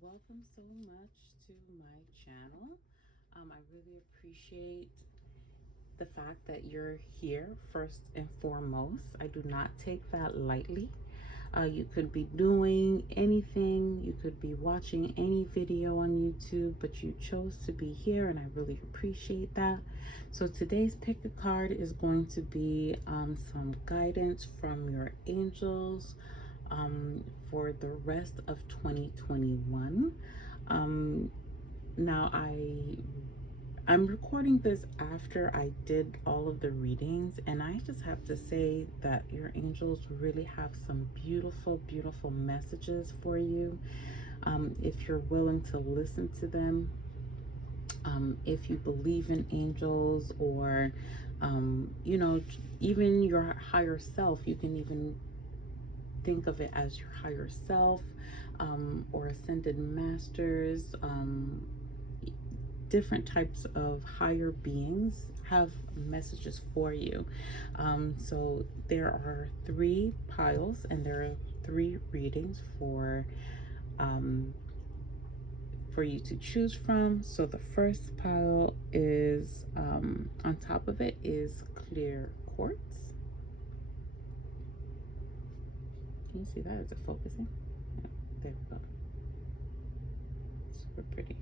welcome so much to my channel. I really appreciate the fact that you're here first and foremost. I do not take that lightly. You could be doing anything, you could be watching any video on YouTube, but you chose to be here, and I really appreciate that. So today's pick a card is going to be some guidance from your angels for the rest of 2021. Now I'm recording this after I did all of the readings, and I just have to say that your angels really have some beautiful, beautiful messages for you. If you're willing to listen to them, if you believe in angels, or even your higher self, you can even think of it as your higher self, or ascended masters. Different types of higher beings have messages for you. So there are 3 piles, and there are 3 readings for you to choose from. So the first pile is on top of it is clear quartz. Can you see that? Is it focusing? Yeah, there we go. Super pretty.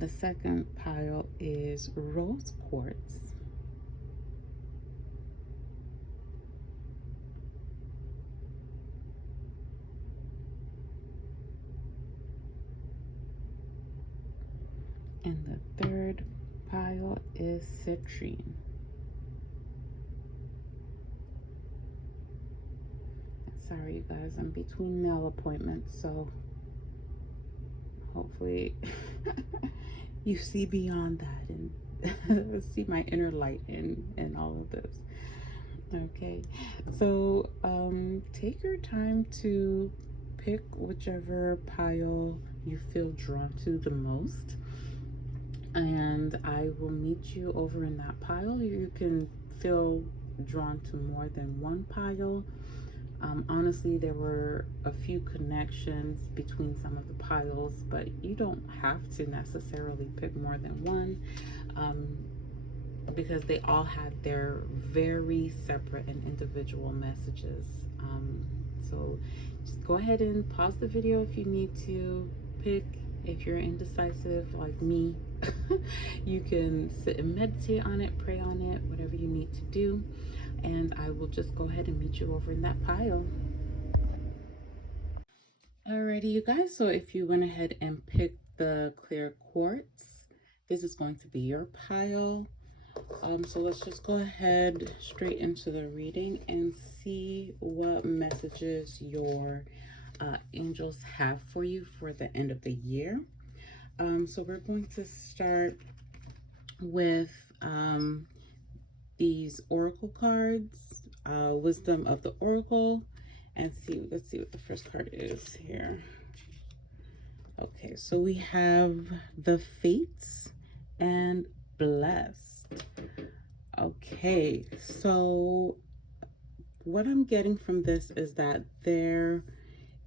The second pile is rose quartz. And the third pile is citrine. Sorry, you guys, I'm between nail appointments, so hopefully you see beyond that and see my inner light in all of this. Okay, so take your time to pick whichever pile you feel drawn to the most, and I will meet you over in that pile. You can feel drawn to more than one pile. Honestly, there were a few connections between some of the piles, but you don't have to necessarily pick more than one, because they all had their very separate and individual messages. So just go ahead and pause the video if you need to pick. If you're indecisive like me, you can sit and meditate on it, pray on it, whatever you need to do. And I will just go ahead and meet you over in that pile. Alrighty, you guys, so if you went ahead and picked the clear quartz, this is going to be your pile. So let's just go ahead straight into the reading and see what messages your angels have for you for the end of the year. So we're going to start with these oracle cards, wisdom of the oracle, and let's see what the first card is here. Okay, so we have the fates and blessed. Okay, so what I'm getting from this is that there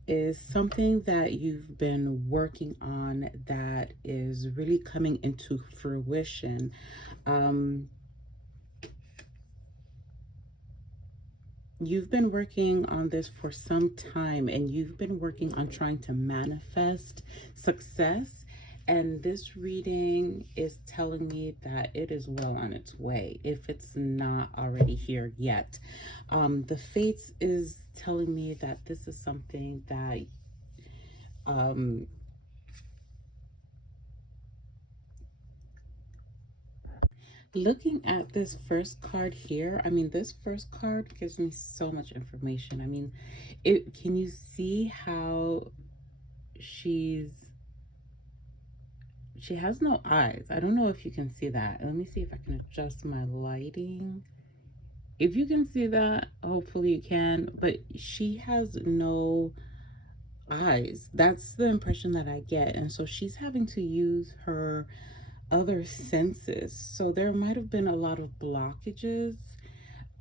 is something that you've been working on that is really coming into fruition. You've been working on this for some time, and you've been working on trying to manifest success. And this reading is telling me that it is well on its way, if it's not already here yet. The Fates is telling me that this is something that looking at this first card here, I mean, this first card gives me so much information. I mean, can you see how she has no eyes? I don't know if you can see that. Let me see if I can adjust my lighting. If you can see that, hopefully you can, but she has no eyes. That's the impression that I get. And so she's having to use her other senses. So there might have been a lot of blockages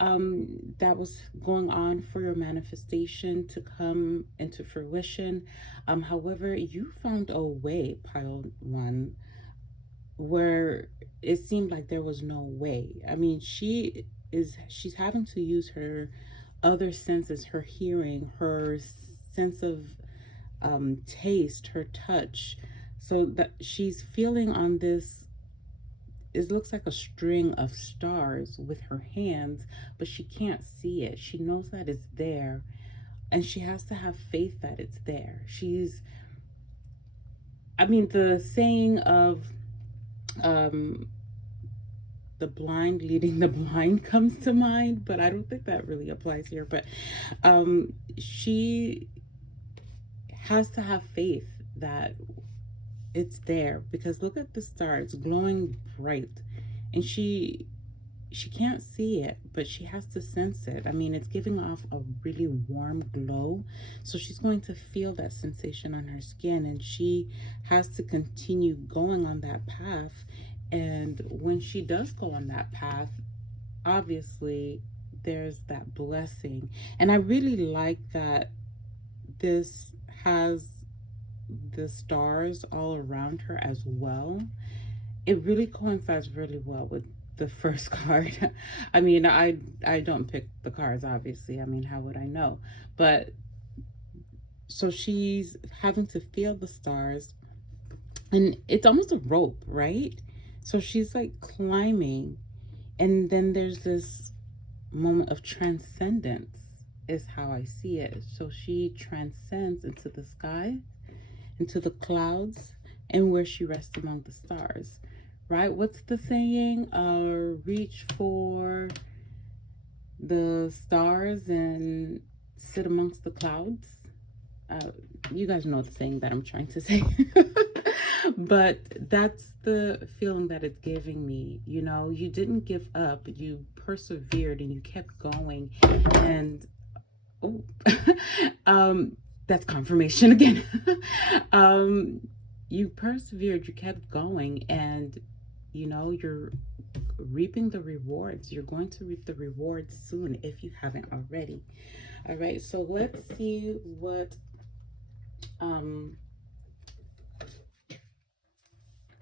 that was going on for your manifestation to come into fruition. However, you found a way, pile one, where it seemed like there was no way. I mean, she's having to use her other senses, her hearing, her sense of taste, her touch, so that she's feeling on this. It looks like a string of stars with her hands, but she can't see it. She knows that it's there, and she has to have faith that it's there. I mean, the saying of um, the blind leading the blind comes to mind, but I don't think that really applies here. But she has to have faith that it's there, because look at the star, it's glowing bright, and she can't see it, but she has to sense it. I mean, it's giving off a really warm glow, so she's going to feel that sensation on her skin, and she has to continue going on that path. And when she does go on that path, obviously there's that blessing. And I really like that this has the stars all around her as well. It really coincides really well with the first card. I mean, I don't pick the cards, obviously. I mean, how would I know? But so she's having to feel the stars, and it's almost a rope, right? So she's like climbing, and then there's this moment of transcendence, is how I see it. So she transcends into the sky, into the clouds, and where she rests among the stars, right? What's the saying? Reach for the stars and sit amongst the clouds. Uh, you guys know the saying that I'm trying to say. But that's the feeling that it's giving me. You know, you didn't give up, you persevered and you kept going. And oh, that's confirmation again. You persevered, you kept going, and you know, you're reaping the rewards. You're going to reap the rewards soon if you haven't already. All right, so let's see what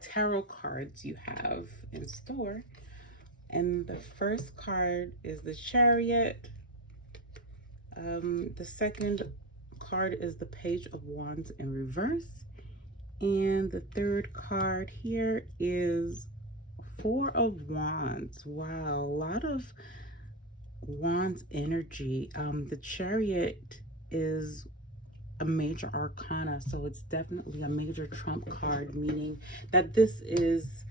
tarot cards you have in store. And the first card is the Chariot. The second card is the Page of Wands in reverse. And the third card here is Four of Wands. Wow, a lot of Wands energy. The Chariot is a major arcana, so it's definitely a major trump card, meaning that this is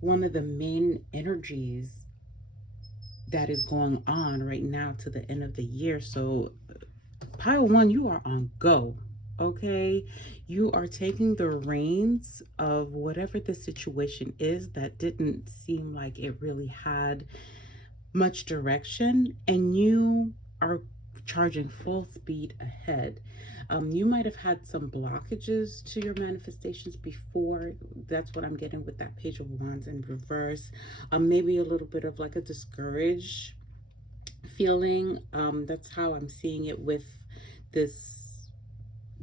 one of the main energies that is going on right now to the end of the year. So pile one, you are on go. Okay, you are taking the reins of whatever the situation is that didn't seem like it really had much direction, and you are charging full speed ahead. You might have had some blockages to your manifestations before. That's what I'm getting with that Page of Wands in reverse. Maybe a little bit of like a discouraged feeling. That's how I'm seeing it with this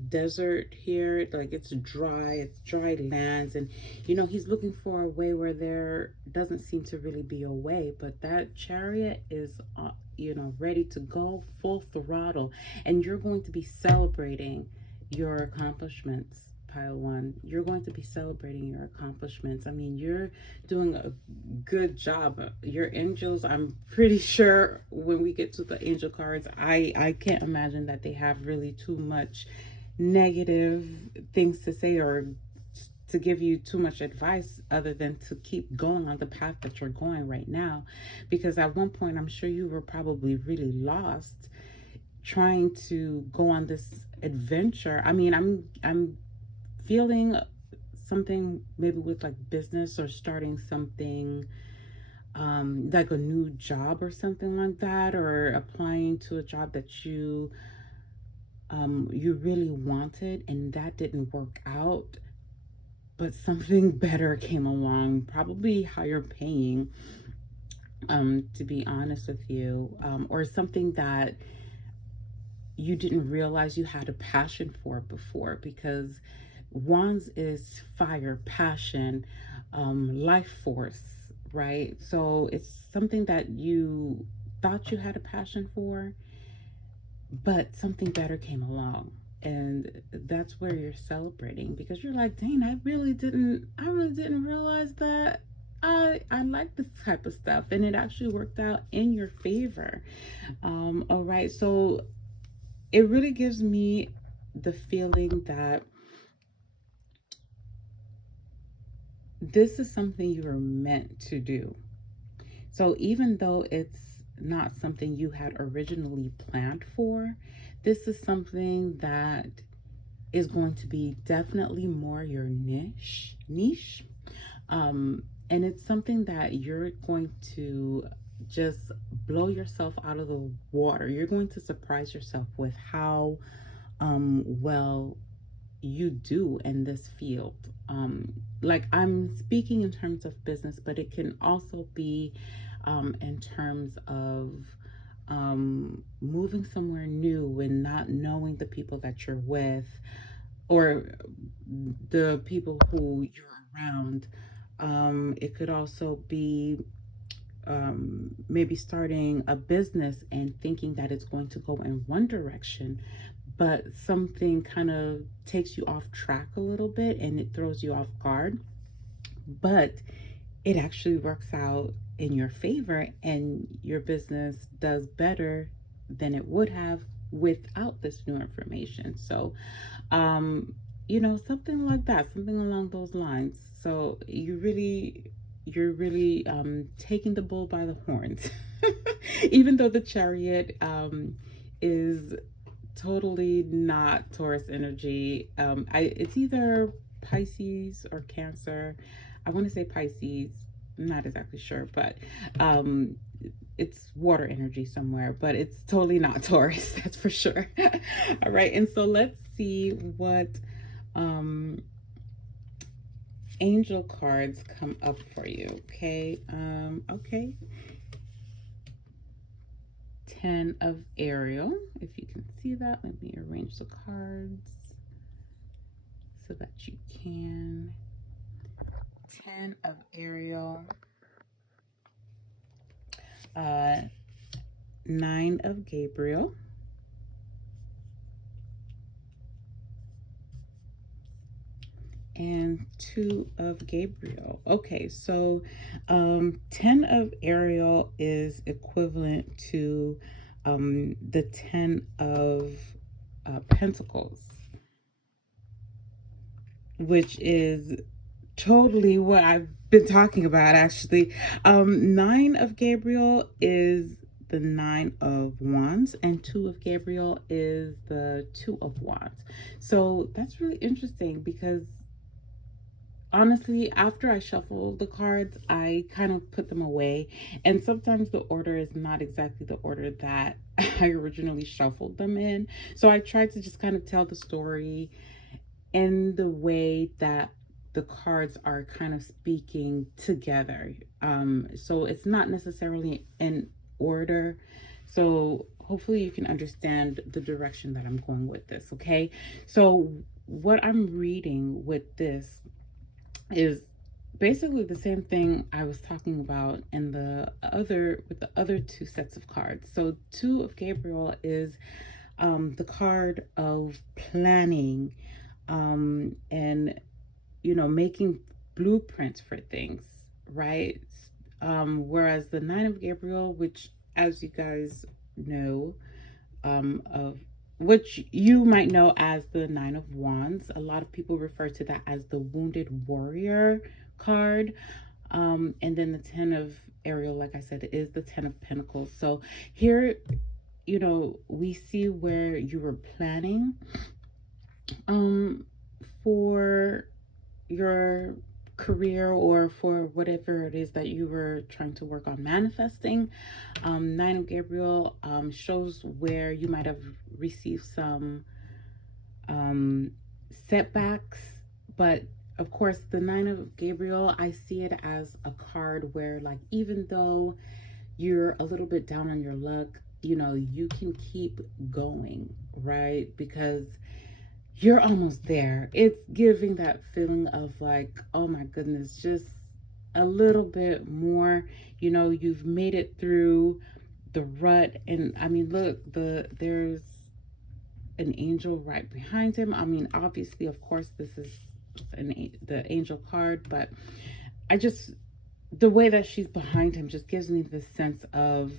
desert here. Like it's dry lands, and you know, he's looking for a way where there doesn't seem to really be a way. But that Chariot is you know, ready to go full throttle, and you're going to be celebrating your accomplishments. Pile one, you're going to be celebrating your accomplishments. I mean, you're doing a good job. Your angels, I'm pretty sure when we get to the angel cards, I can't imagine that they have really too much negative things to say or to give you too much advice, other than to keep going on the path that you're going right now. Because at one point, I'm sure you were probably really lost trying to go on this adventure. I mean, I'm feeling something maybe with like business or starting something, like a new job or something like that, or applying to a job that you really wanted and that didn't work out, but something better came along, probably higher paying. to be honest with you, or something that you didn't realize you had a passion for before, because wands is fire, passion, life force, right? So it's something that you thought you had a passion for, but something better came along. And that's where you're celebrating, because you're like, dang, I really didn't realize that I like this type of stuff, and it actually worked out in your favor. All right, so it really gives me the feeling that this is something you were meant to do. So even though it's not something you had originally planned for, this is something that is going to be definitely more your niche. Um, and it's something that you're going to just blow yourself out of the water. You're going to surprise yourself with how well you do in this field. Like, I'm speaking in terms of business, but it can also be in terms of moving somewhere new and not knowing the people that you're with, or the people who you're around. It could also be maybe starting a business and thinking that it's going to go in one direction, but something kind of takes you off track a little bit and it throws you off guard. But it actually works out in your favor, and your business does better than it would have without this new information. So, um, something like that, something along those lines. So you're really taking the bull by the horns. Even though the chariot is totally not Taurus energy. It's either Pisces or Cancer. I want to say Pisces. I'm not exactly sure, but um, it's water energy somewhere, but it's totally not Taurus. That's for sure. All right, and so let's see what um, angel cards come up for you. Okay. Okay. 10 of Ariel. If you can see that, let me arrange the cards so that you can. 10 of Ariel, 9 of Gabriel, and 2 of Gabriel. Okay, so 10 of Ariel is equivalent to the 10 of Pentacles, which is totally what I've been talking about, actually. 9 of Gabriel is the 9 of Wands, and 2 of Gabriel is the 2 of Wands. So that's really interesting, because honestly, after I shuffle the cards, I kind of put them away. And sometimes the order is not exactly the order that I originally shuffled them in. So I tried to just kind of tell the story in the way that the cards are kind of speaking together. So it's not necessarily in order. So hopefully you can understand the direction that I'm going with this, okay? So what I'm reading with this is basically the same thing I was talking about in the other with the other two sets of cards. So 2 of Gabriel is the card of planning, and making blueprints for things, right? Whereas the 9 of Gabriel, which, as you guys know, of which you might know as the 9 of Wands, a lot of people refer to that as the wounded warrior card. And then the 10 of Ariel, like I said, is the 10 of Pentacles. So here, we see where you were planning for your career, or for whatever it is that you were trying to work on manifesting. 9 of Gabriel shows where you might have received some setbacks, but of course, the 9 of Gabriel, I see it as a card where, like, even though you're a little bit down on your luck, you know, you can keep going, right? Because you're almost there. It's giving that feeling of like, oh my goodness, just a little bit more. You know, you've made it through the rut, and I mean, look, there's an angel right behind him. I mean, obviously, of course, this is the angel card, but I just, the way that she's behind him just gives me this sense of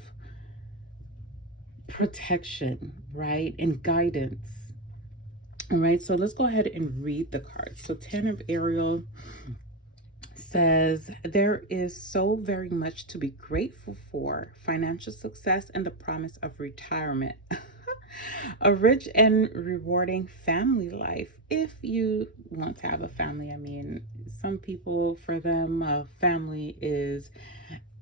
protection, right? And guidance. All right, so let's go ahead and read the cards. So 10 of Ariel says, there is so very much to be grateful for: financial success and the promise of retirement. A rich and rewarding family life. If you want to have a family, I mean, some people, for them, a family is,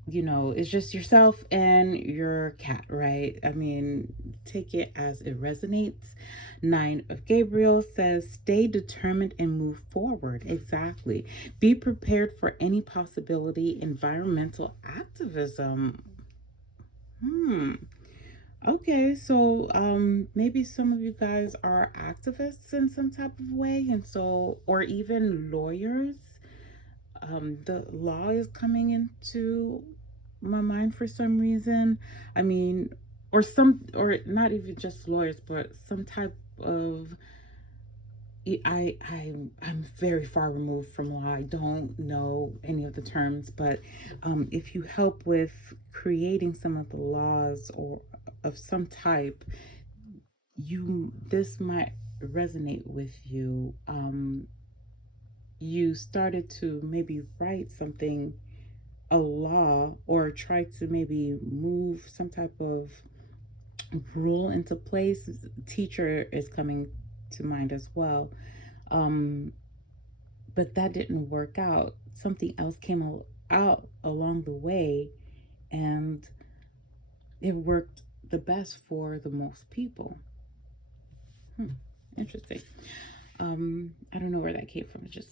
you know, it's just yourself and your cat, right? I mean, take it as it resonates. 9 of Gabriel says, stay determined and move forward. Exactly. Be prepared for any possibility. Environmental activism. Okay, so maybe some of you guys are activists in some type of way, and so, or even lawyers. The law is coming into my mind for some reason. I mean, or not even just lawyers, but some type of. I'm very far removed from law. I don't know any of the terms, but if you help with creating some of the laws or of some type, this might resonate with you. You started to maybe write something, a law, or try to maybe move some type of rule into place. Teacher is coming to mind as well. Um, but that didn't work out. Something else came out along the way, and it worked the best for the most people. Interesting. I don't know where that came from. It just,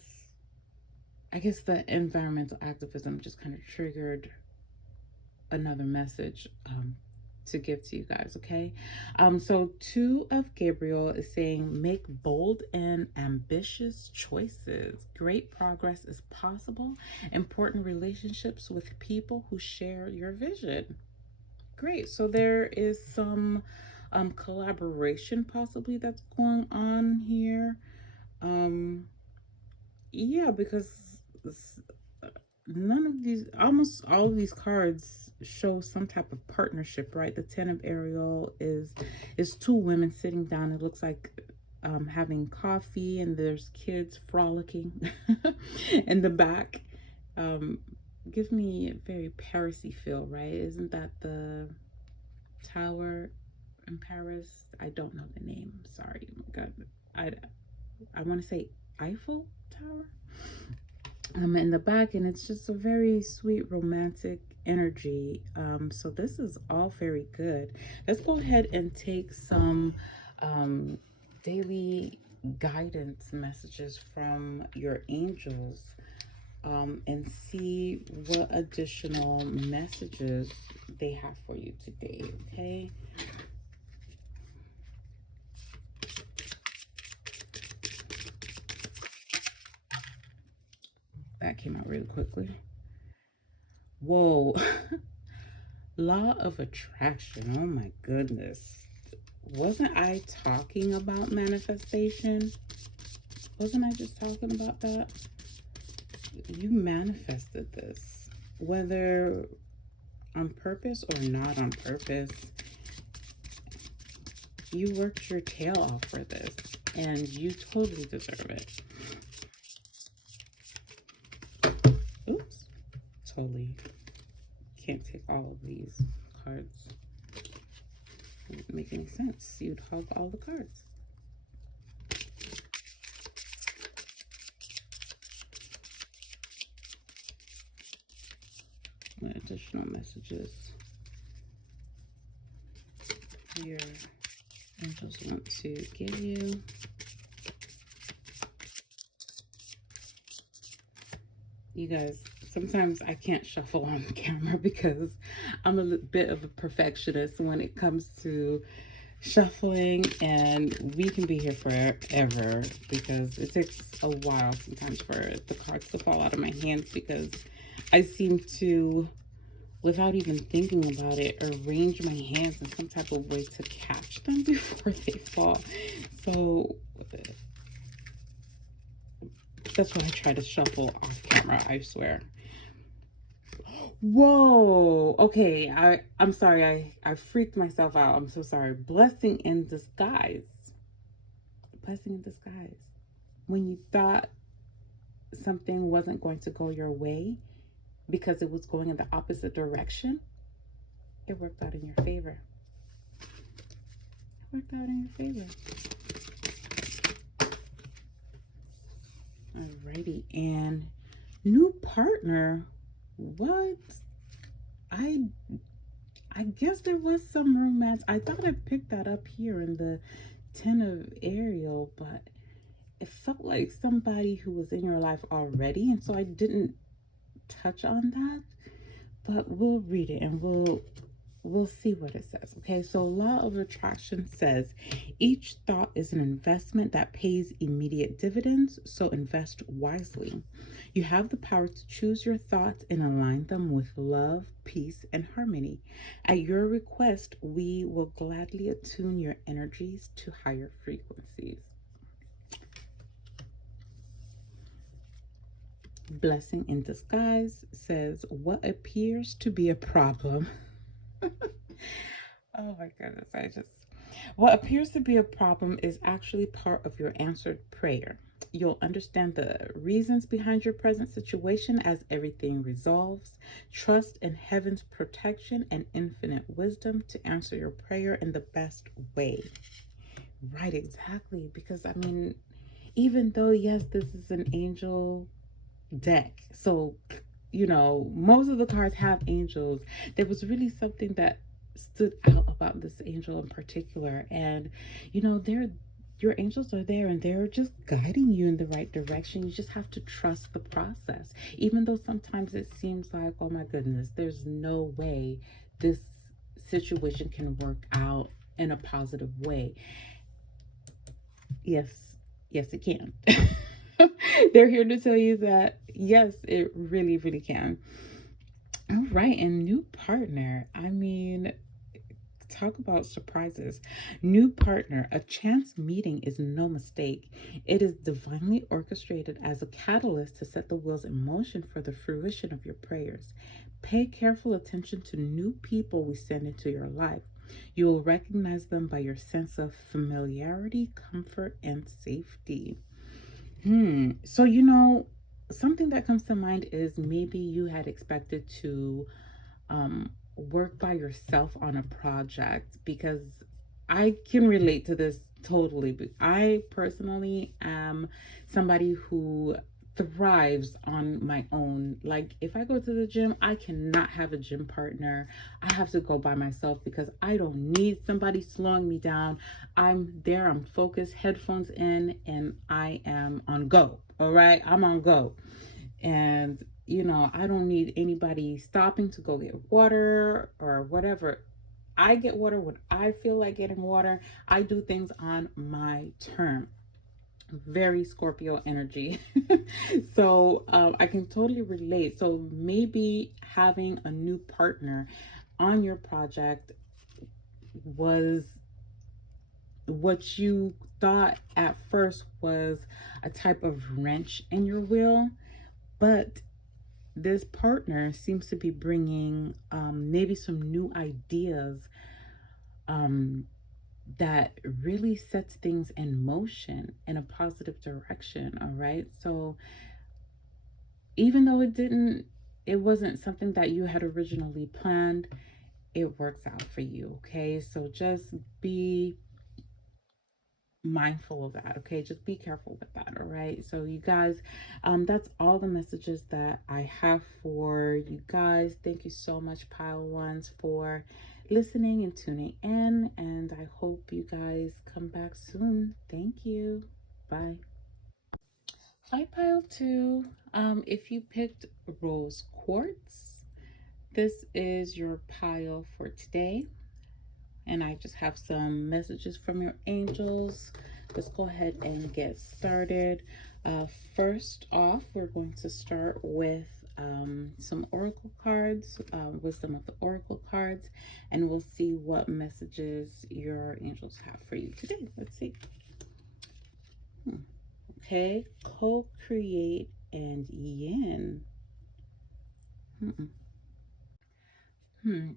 I guess the environmental activism just kind of triggered another message to give to you guys. Okay, so 2 of Gabriel is saying, make bold and ambitious choices. Great progress is possible. Important relationships with people who share your vision. Great. So there is some collaboration possibly that's going on here. Yeah, because none of these, almost all of these cards show some type of partnership, right? The 10 of Ariel is 2 women sitting down. It looks like having coffee, and there's kids frolicking in the back. Gives me a very Parisy feel, right? Isn't that the tower in Paris? I don't know the name. Sorry. Oh my God. I want to say Eiffel Tower. In the back, and it's just a very sweet romantic energy. So this is all very good. Let's go ahead and take some daily guidance messages from your angels, and see what additional messages they have for you today. Okay. That came out really quickly. Whoa. Law of attraction. Oh my goodness. Wasn't I talking about manifestation? Wasn't I just talking about that? You manifested this, whether on purpose or not on purpose. You worked your tail off for this, and you totally deserve it. Oops. Totally can't take all of these cards. Wouldn't make any sense. You'd hug all the cards. What additional messages your angels want to give you? You guys, sometimes I can't shuffle on camera because I'm a bit of a perfectionist when it comes to shuffling, and we can be here forever because it takes a while sometimes for the cards to fall out of my hands because I seem to, without even thinking about it, arrange my hands in some type of way to catch them before they fall. So that's why I try to shuffle off camera, I swear. Whoa. Okay, I'm sorry. I freaked myself out. I'm so sorry. Blessing in disguise. Blessing in disguise. When you thought something wasn't going to go your way because it was going in the opposite direction, it worked out in your favor. It worked out in your favor. Alrighty, and new partner. What? I I guess there was some romance. I thought I picked that up here in the Ten of Ariel, but it felt like somebody who was in your life already, and so I didn't touch on that. But we'll read it and we'll see what it says. Okay, so law of attraction says each thought is an investment that pays immediate dividends, so invest wisely. You have the power to choose your thoughts and align them with love, peace, and harmony. At your request, we will gladly attune your energies to higher frequencies. Blessing in disguise says what appears to be a problem. Oh my goodness, what appears to be a problem is actually part of your answered prayer. You'll understand the reasons behind your present situation as everything resolves. Trust in heaven's protection and infinite wisdom to answer your prayer in the best way. Right, exactly. Because I mean, even though, yes, this is an angel deck, so most of the cards have angels, there was really something that stood out about this angel in particular. And they're your angels are there and they're just guiding you in the right direction. You just have to trust the process, even though sometimes it seems like, oh my goodness, there's no way this situation can work out in a positive way. Yes, yes, it can. They're here to tell you that yes, it really, really can. All right, and new partner. I mean, talk about surprises. New partner, a chance meeting is no mistake. It is divinely orchestrated as a catalyst to set the wheels in motion for the fruition of your prayers. Pay careful attention to new people we send into your life. You will recognize them by your sense of familiarity, comfort, and safety. So, something that comes to mind is maybe you had expected to work by yourself on a project, because I can relate to this totally. But I personally am somebody who thrives on my own. Like, if I go to the gym, I cannot have a gym partner. I have to go by myself because I don't need somebody slowing me down. I'm there, I'm focused, headphones in, and I am on go. All right, I'm on go. And I don't need anybody stopping to go get water or whatever. I get water when I feel like getting water. I do things on my term. Very Scorpio energy. So I can totally relate. So maybe having a new partner on your project was what you thought at first was a type of wrench in your wheel, but this partner seems to be bringing maybe some new ideas that really sets things in motion in a positive direction. All right, so even though it wasn't something that you had originally planned, it works out for you. Okay, so just be mindful of that. Okay, just be careful with that. All right, so you guys, that's all the messages that I have for you guys. Thank you so much, pile ones, for listening and tuning in, and I hope you guys come back soon. Thank you. Bye. Hi, pile two. If you picked rose quartz, this is your pile for today. And I just have some messages from your angels. Let's go ahead and get started. First off, we're going to start with some oracle cards, wisdom of the oracle cards, and we'll see what messages your angels have for you today. Let's see. Okay, co-create and yin.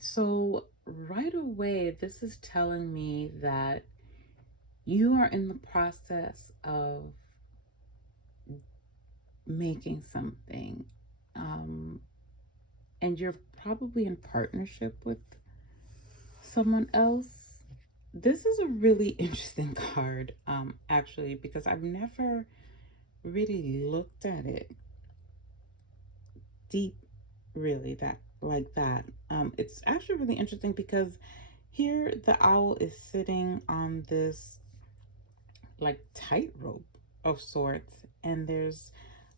So right away, this is telling me that you are in the process of making something, um, and you're probably in partnership with someone else. This is a really interesting card, actually, because I've never really looked at it deep, really, that like that. It's actually really interesting because here the owl is sitting on this like tightrope of sorts, and there's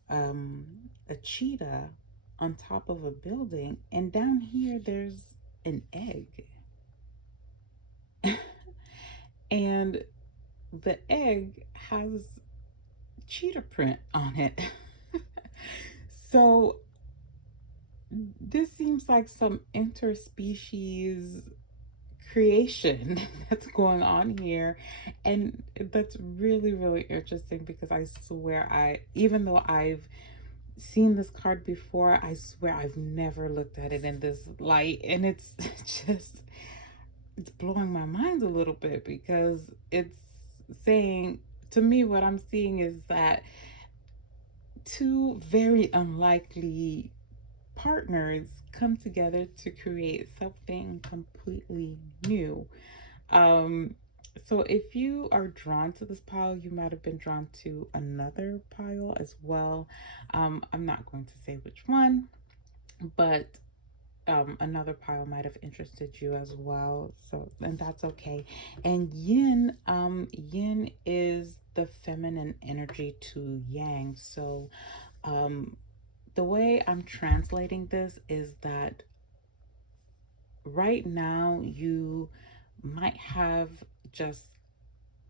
a cheetah on top of a building, and down here there's an egg. And the egg has cheetah print on it. So this seems like some interspecies creation that's going on here, and that's really really interesting because I swear, I even though I've seen this card before, I swear I've never looked at it in this light, and it's just it's blowing my mind a little bit because it's saying to me, what I'm seeing is that two very unlikely partners come together to create something completely new. Um, so if you are drawn to this pile, you might have been drawn to another pile as well. I'm not going to say which one, but another pile might have interested you as well. So, and that's okay. And yin is the feminine energy to yang. So, the way I'm translating this is that right now you might have just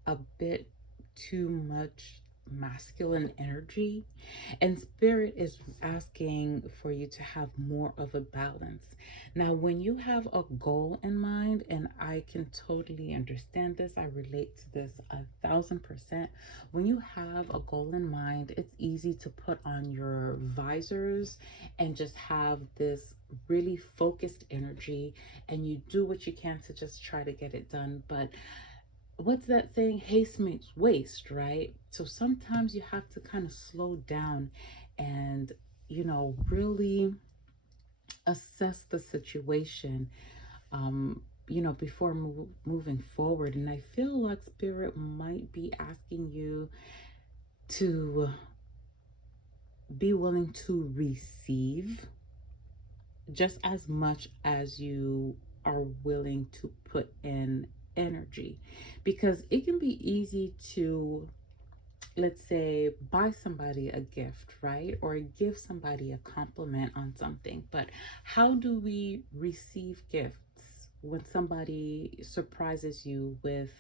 a bit too much masculine energy, and spirit is asking for you to have more of a balance. Now when you have a goal in mind, and I can totally understand this, I relate to this 1,000%. When you have a goal in mind, it's easy to put on your visors and just have this really focused energy, and you do what you can to just try to get it done. But what's that saying? Haste makes waste, right? So sometimes you have to kind of slow down and, really assess the situation, before moving forward. And I feel like spirit might be asking you to be willing to receive just as much as you are willing to put in energy, because it can be easy to, let's say, buy somebody a gift, right? Or give somebody a compliment on something. But how do we receive gifts when somebody surprises you with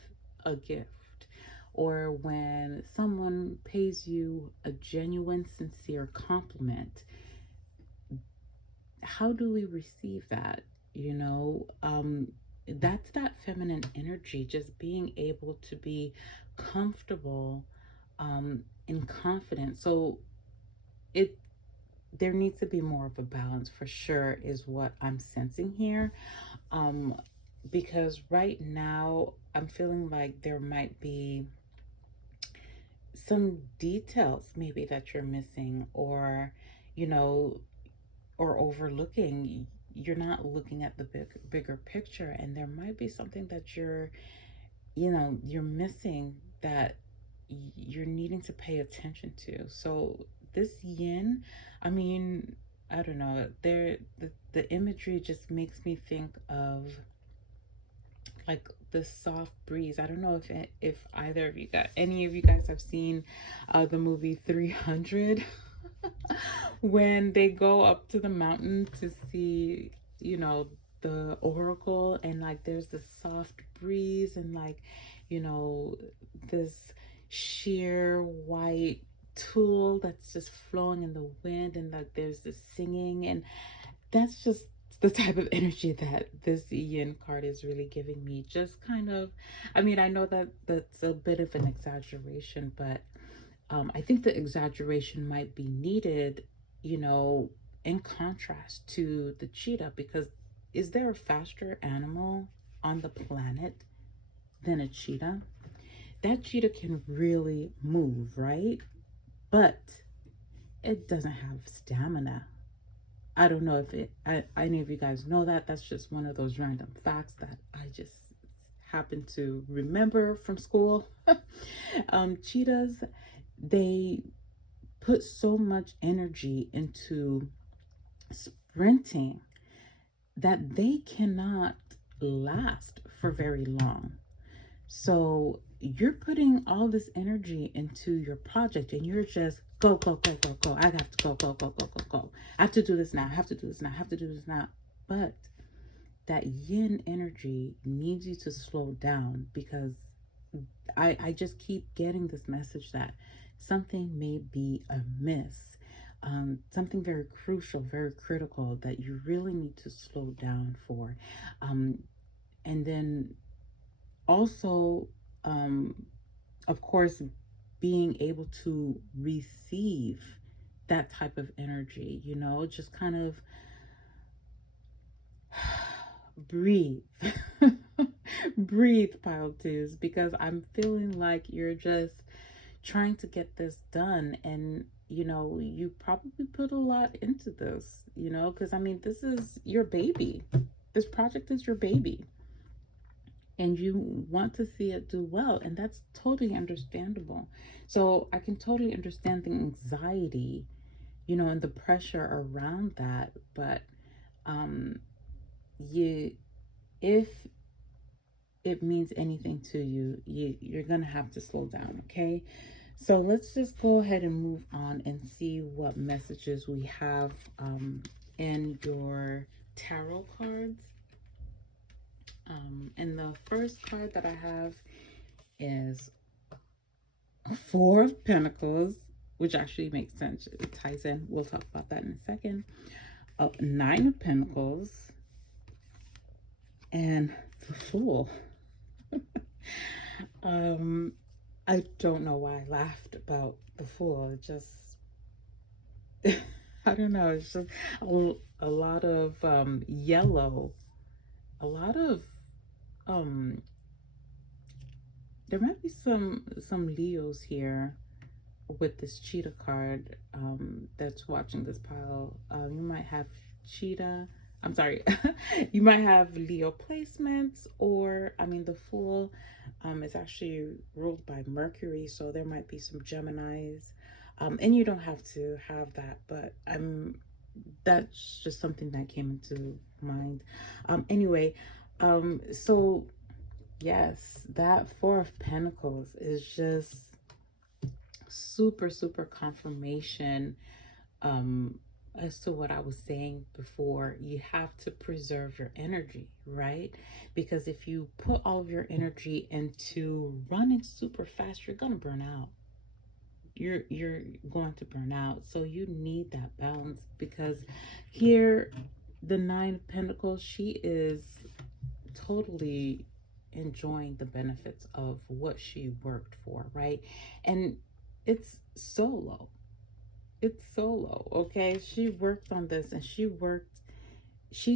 a gift? Or when someone pays you a genuine, sincere compliment? How do we receive that? That's that feminine energy, just being able to be comfortable, and confident. So it there needs to be more of a balance for sure, is what I'm sensing here. um because right now I'm feeling like there might be some details maybe that you're missing, or you know or overlooking. You're not looking at the bigger picture, and there might be something that you're missing, that you're needing to pay attention to. So this yin, I mean, I don't know, the imagery just makes me think of like the soft breeze. I don't know if either of you got any of you guys have seen the movie 300 when they go up to the mountain to see, you know, the oracle, and like there's this soft breeze and like, you know, this sheer white tulle that's just flowing in the wind, and like there's this singing, and that's just the type of energy that this yin card is really giving me. Just kind of, I mean, I know that that's a bit of an exaggeration, but I think the exaggeration might be needed, you know, in contrast to the cheetah, because is there a faster animal on the planet than a cheetah? That cheetah can really move, right? But it doesn't have stamina. I don't know if any of you guys know that. That's just one of those random facts that I just happen to remember from school. Cheetahs, they put so much energy into sprinting that they cannot last for very long. So you're putting all this energy into your project and you're just go, go, go, go, go. I have to go, go, go, go, go, go. I have to do this now. I have to do this now. I have to do this now. But that yin energy needs you to slow down, because I just keep getting this message that something may be amiss. Something very crucial, very critical that you really need to slow down for. And then also, um, of course, being able to receive that type of energy, you know, just kind of breathe. Breathe, pile twos, because I'm feeling like you're just trying to get this done, and you know, you probably put a lot into this, you know, because I mean, this is your baby. This project is your baby, and you want to see it do well, and that's totally understandable. So I can totally understand the anxiety, you know, and the pressure around that. But um you if it means anything to you, you're gonna have to slow down, okay? So let's just go ahead and move on and see what messages we have in your tarot cards. And the first card that I have is Four of Pentacles, which actually makes sense. It ties in. We'll talk about that in a second. Nine of Pentacles and the Fool. I don't know why I laughed about the Fool. It just, I don't know. It's just a lot of yellow, a lot of um. There might be some Leos here with this cheetah card that's watching this pile. You might have cheetah. I'm sorry. You might have Leo placements, or I mean, the Fool is actually ruled by Mercury, so there might be some Geminis. And you don't have to have that, but that's just something that came into mind. Anyway, so yes, that Four of Pentacles is just super, super confirmation as to what I was saying before. You have to preserve your energy, right? Because if you put all of your energy into running super fast, you're gonna burn out. You're going to burn out. So you need that balance, because here the Nine of Pentacles, she is totally enjoying the benefits of what she worked for, right? And it's solo. It's solo, okay? She worked on this, and she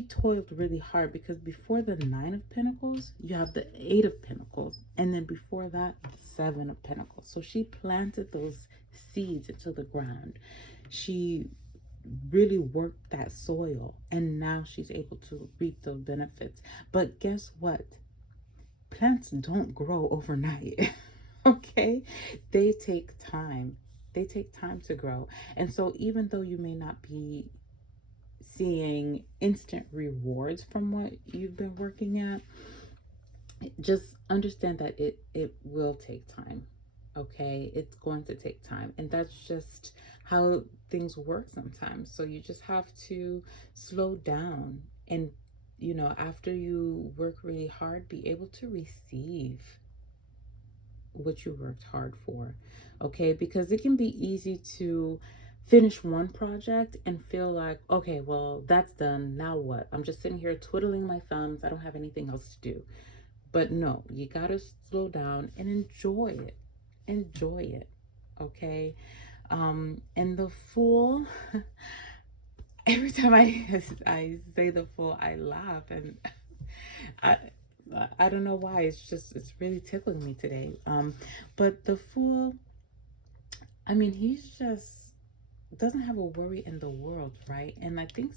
toiled really hard, because before the Nine of Pentacles, you have the Eight of Pentacles, and then before that, Seven of Pentacles. So she planted those seeds into the ground. She really worked that soil, and now she's able to reap those benefits. But guess what? Plants don't grow overnight. Okay, they take time. They take time to grow. And so even though you may not be seeing instant rewards from what you've been working at, just understand that it will take time. Okay, it's going to take time, and that's just how things work sometimes. So you just have to slow down, and after you work really hard, be able to receive what you worked hard for. Okay, because it can be easy to finish one project and feel like, okay, well, that's done, now what? I'm just sitting here twiddling my thumbs, I don't have anything else to do. But no, you gotta slow down and enjoy it. Enjoy it. Okay. And the Fool, every time I say the Fool, I laugh, and I I don't know why. It's really tickling me today. But the Fool, I mean, he's just doesn't have a worry in the world, right? And I think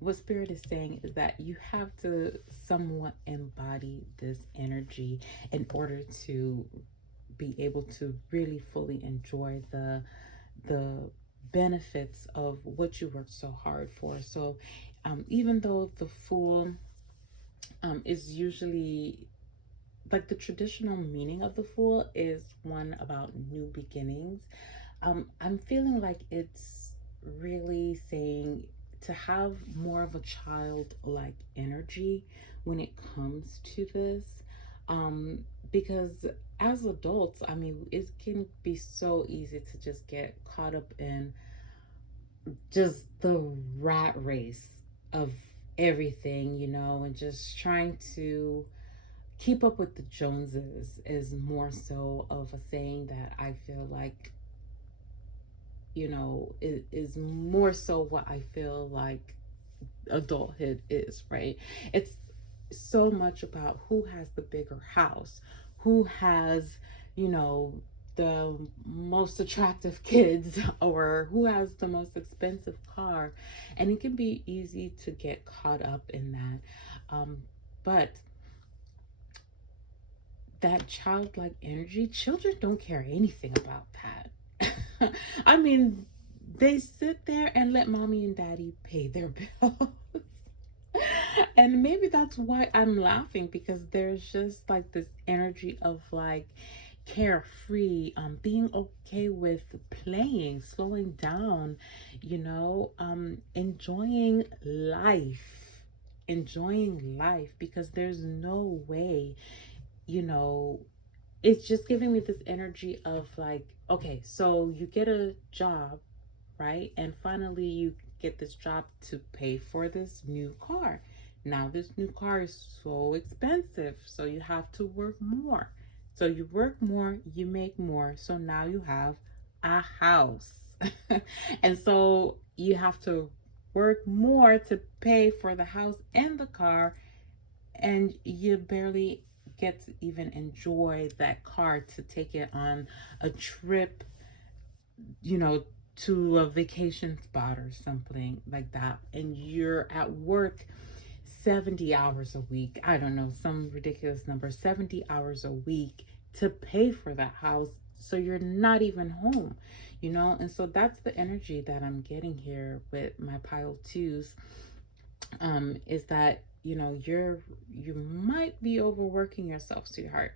what spirit is saying is that you have to somewhat embody this energy in order to be able to really fully enjoy the benefits of what you worked so hard for. So even though the Fool is usually like the traditional meaning of the Fool is one about new beginnings, I'm feeling like it's really saying to have more of a childlike energy when it comes to this. Um, because as adults, I mean, it can be so easy to just get caught up in just the rat race of everything, and just trying to keep up with the Joneses is more so of a saying that I feel like is more so what I feel like adulthood is, right? It's so much about who has the bigger house, who has, you know, the most attractive kids, or who has the most expensive car. And it can be easy to get caught up in that. But that childlike energy, children don't care anything about that. I mean, they sit there and let mommy and daddy pay their bills. And maybe that's why I'm laughing, because there's just like this energy of like carefree, being okay with playing, slowing down, enjoying life, because there's no way, you know, it's just giving me this energy of like, okay, so you get a job, right? And finally, you get this job to pay for this new car. Now, this new car is so expensive, so you have to work more. So you work more, you make more. So now you have a house. And so you have to work more to pay for the house and the car, and you barely get to even enjoy that car to take it on a trip, you know, to a vacation spot or something like that. And you're at work 70 hours a week. I don't know, some ridiculous number, 70 hours a week to pay for that house. So you're not even home, And so that's the energy that I'm getting here with my pile twos, is that you might be overworking yourself, sweetheart.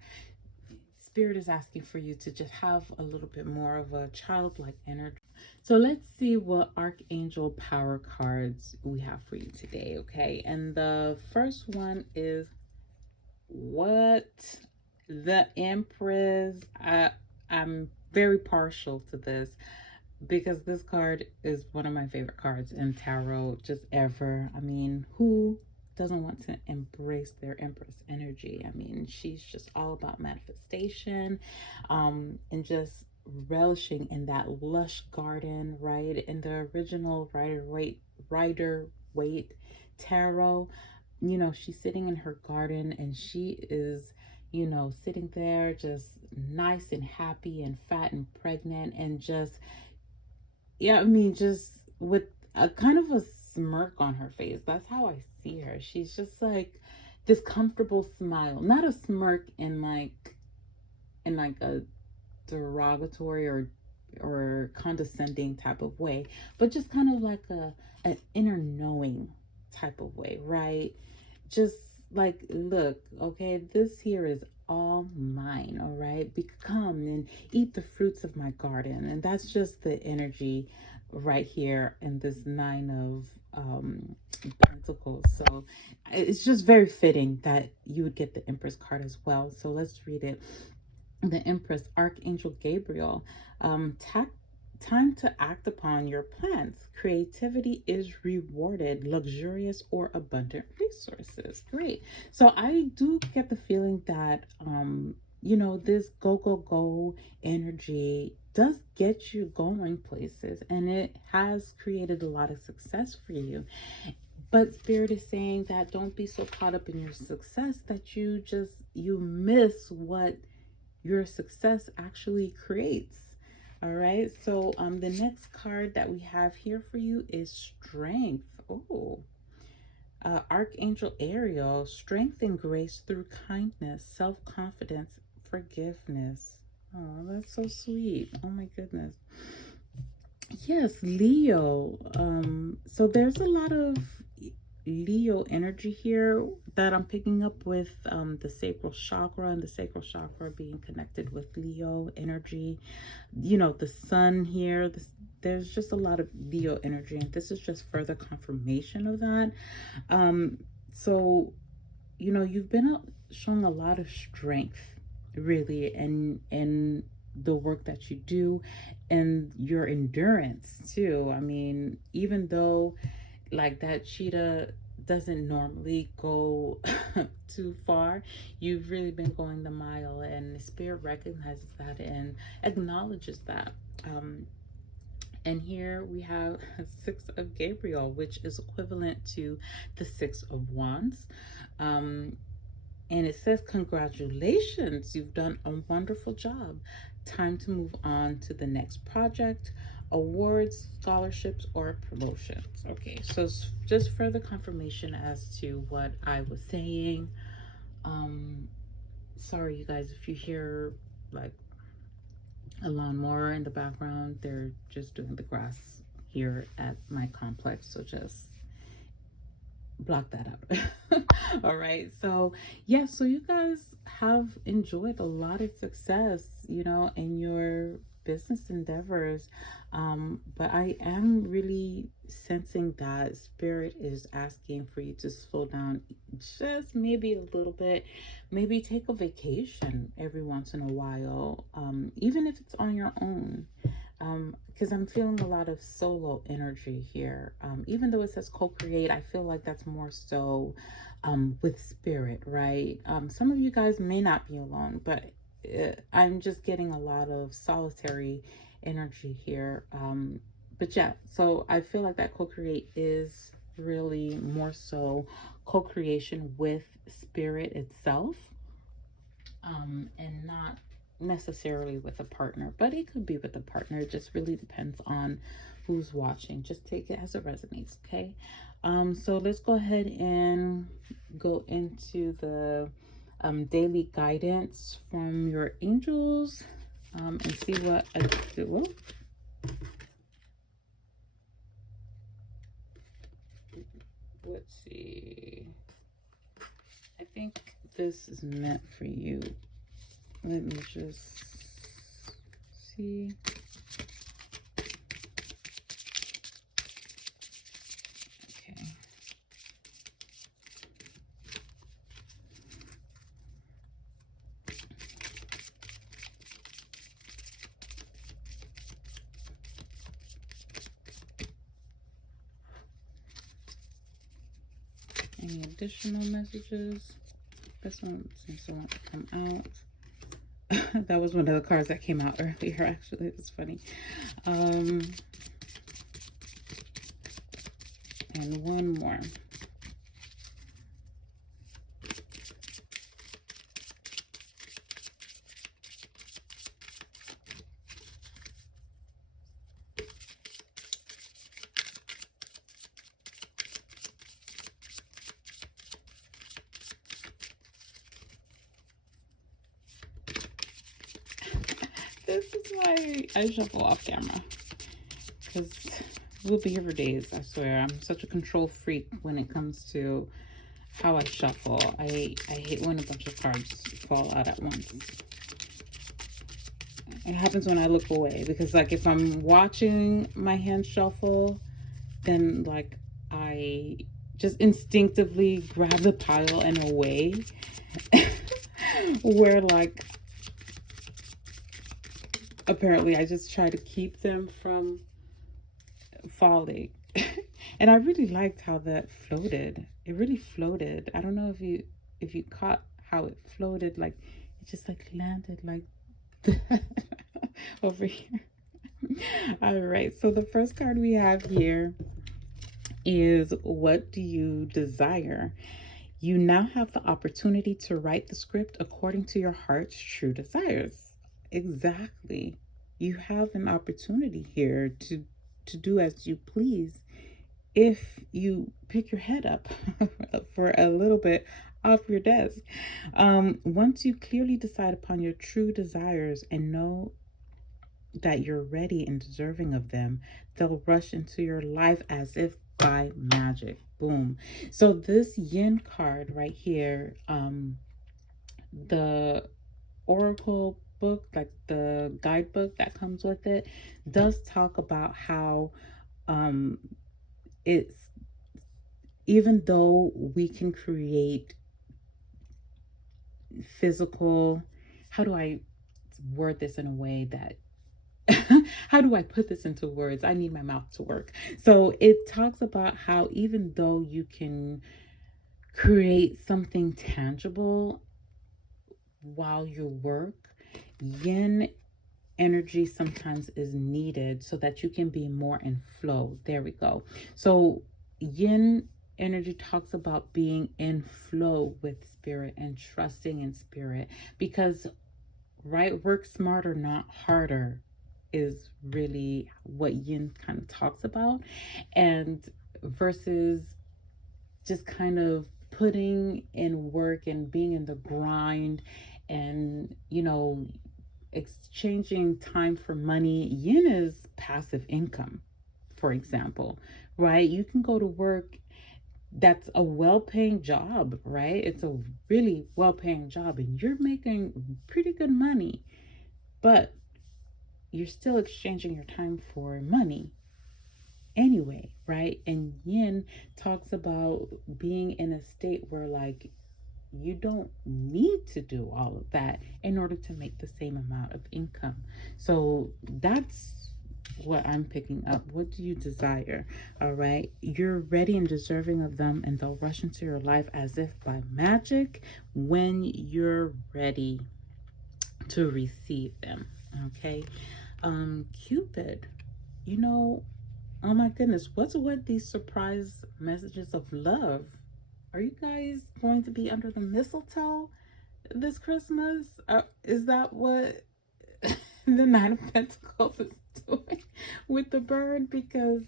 Spirit is asking for you to just have a little bit more of a childlike energy. So let's see what archangel power cards we have for you today. Okay, and the first one is what? The Empress. I'm very partial to this, because this card is one of my favorite cards in tarot just ever. I mean, who doesn't want to embrace their Empress energy? I mean, she's just all about manifestation, and just relishing in that lush garden, right? In the original Rider Waite tarot, she's sitting in her garden, and she is, sitting there just nice and happy and fat and pregnant, and just, yeah, I mean, just with a kind of a smirk on her face. That's how I see her. She's just like this comfortable smile, not a smirk in like a derogatory or condescending type of way, but just kind of like an inner knowing type of way, right? Just like, look, okay, this here is all mine, all right? Become and eat the fruits of my garden. And that's just the energy right here in this nine of pentacles. So it's just very fitting that you would get the Empress card as well. So let's read it. The Empress, Archangel Gabriel, time to act upon your plans. Creativity is rewarded, luxurious or abundant resources. Great. So I do get the feeling that, you know, this go, go, go energy does get you going places, and it has created a lot of success for you. But Spirit is saying that don't be so caught up in your success that you miss what your success actually creates. All right. So the next card that we have here for you is Strength. Oh, Archangel Ariel, strength and grace through kindness, self-confidence, forgiveness. Oh, that's so sweet. Oh my goodness. Yes, Leo. So there's a lot of Leo energy here that I'm picking up with the sacral chakra, and the sacral chakra being connected with Leo energy. You know, the sun here, there's just a lot of Leo energy, and this is just further confirmation of that. So, you know, you've been showing a lot of strength, really, and the work that you do and your endurance too. I mean, even though like that cheetah doesn't normally go too far, you've really been going the mile, and the spirit recognizes that and acknowledges that. And here we have Six of Gabriel, which is equivalent to the Six of Wands. And it says, congratulations, you've done a wonderful job. Time to move on to the next project, awards, scholarships, or promotions. Okay, so it's just further confirmation as to what I was saying. Sorry, you guys, if you hear like a lawnmower in the background, they're just doing the grass here at my complex. So just block that out. All right, so yeah, so you guys have enjoyed a lot of success, you know, in your business endeavors. But I am really sensing that spirit is asking for you to slow down just maybe a little bit, maybe take a vacation every once in a while, even if it's on your own. Because I'm feeling a lot of solo energy here. Even though it says co-create, I feel like that's more so with spirit, right? Some of you guys may not be alone, but I'm just getting a lot of solitary energy here. But yeah, so I feel like that co-create is really more so co-creation with spirit itself, and not necessarily with a partner, but it could be with a partner. It just really depends on who's watching. Just take it as it resonates. Okay. So let's go ahead and go into the daily guidance from your angels, and see what I do. Let's see. I think this is meant for you. Let me just see. Okay. Any additional messages? This one seems to want to come out. That was one of the cards that came out earlier, actually. It's funny. And one more. This is why I shuffle off camera, because we'll be here for days. I swear, I'm such a control freak when it comes to how I shuffle. I hate when a bunch of cards fall out at once. It happens when I look away, because like if I'm watching my hand shuffle, then like I just instinctively grab the pile and away. Where like apparently I just try to keep them from falling. And I really liked how that floated. It really floated. I don't know if you caught how it floated, like it just like landed like that over here. All right, so the first card we have here is, what do you desire? You now have the opportunity to write the script according to your heart's true desires. Exactly. You have an opportunity here to do as you please if you pick your head up for a little bit off your desk. Once you clearly decide upon your true desires and know that you're ready and deserving of them, they'll rush into your life as if by magic. Boom. So this yin card right here, the oracle book, like the guidebook that comes with it, does talk about how um it's, even though we can create physical, how do I word this in a way that how do I put this into words? I need my mouth to work. So it talks about how even though you can create something tangible while you work, yin energy sometimes is needed so that you can be more in flow. There we go. So yin energy talks about being in flow with spirit and trusting in spirit, because right, work smarter, not harder, is really what yin kind of talks about. And versus just kind of putting in work and being in the grind and, you know, exchanging time for money. Yin is passive income, for example, right? You can go to work, that's a well-paying job, right? It's a really well-paying job and you're making pretty good money, but you're still exchanging your time for money anyway, right? And yin talks about being in a state where like you don't need to do all of that in order to make the same amount of income. So that's what I'm picking up. What do you desire? All right. You're ready and deserving of them, and they'll rush into your life as if by magic when you're ready to receive them. Okay. Cupid, you know, oh my goodness, what's with these surprise messages of love? Are you guys going to be under the mistletoe this Christmas? Is that what the Nine of Pentacles is doing with the bird? Because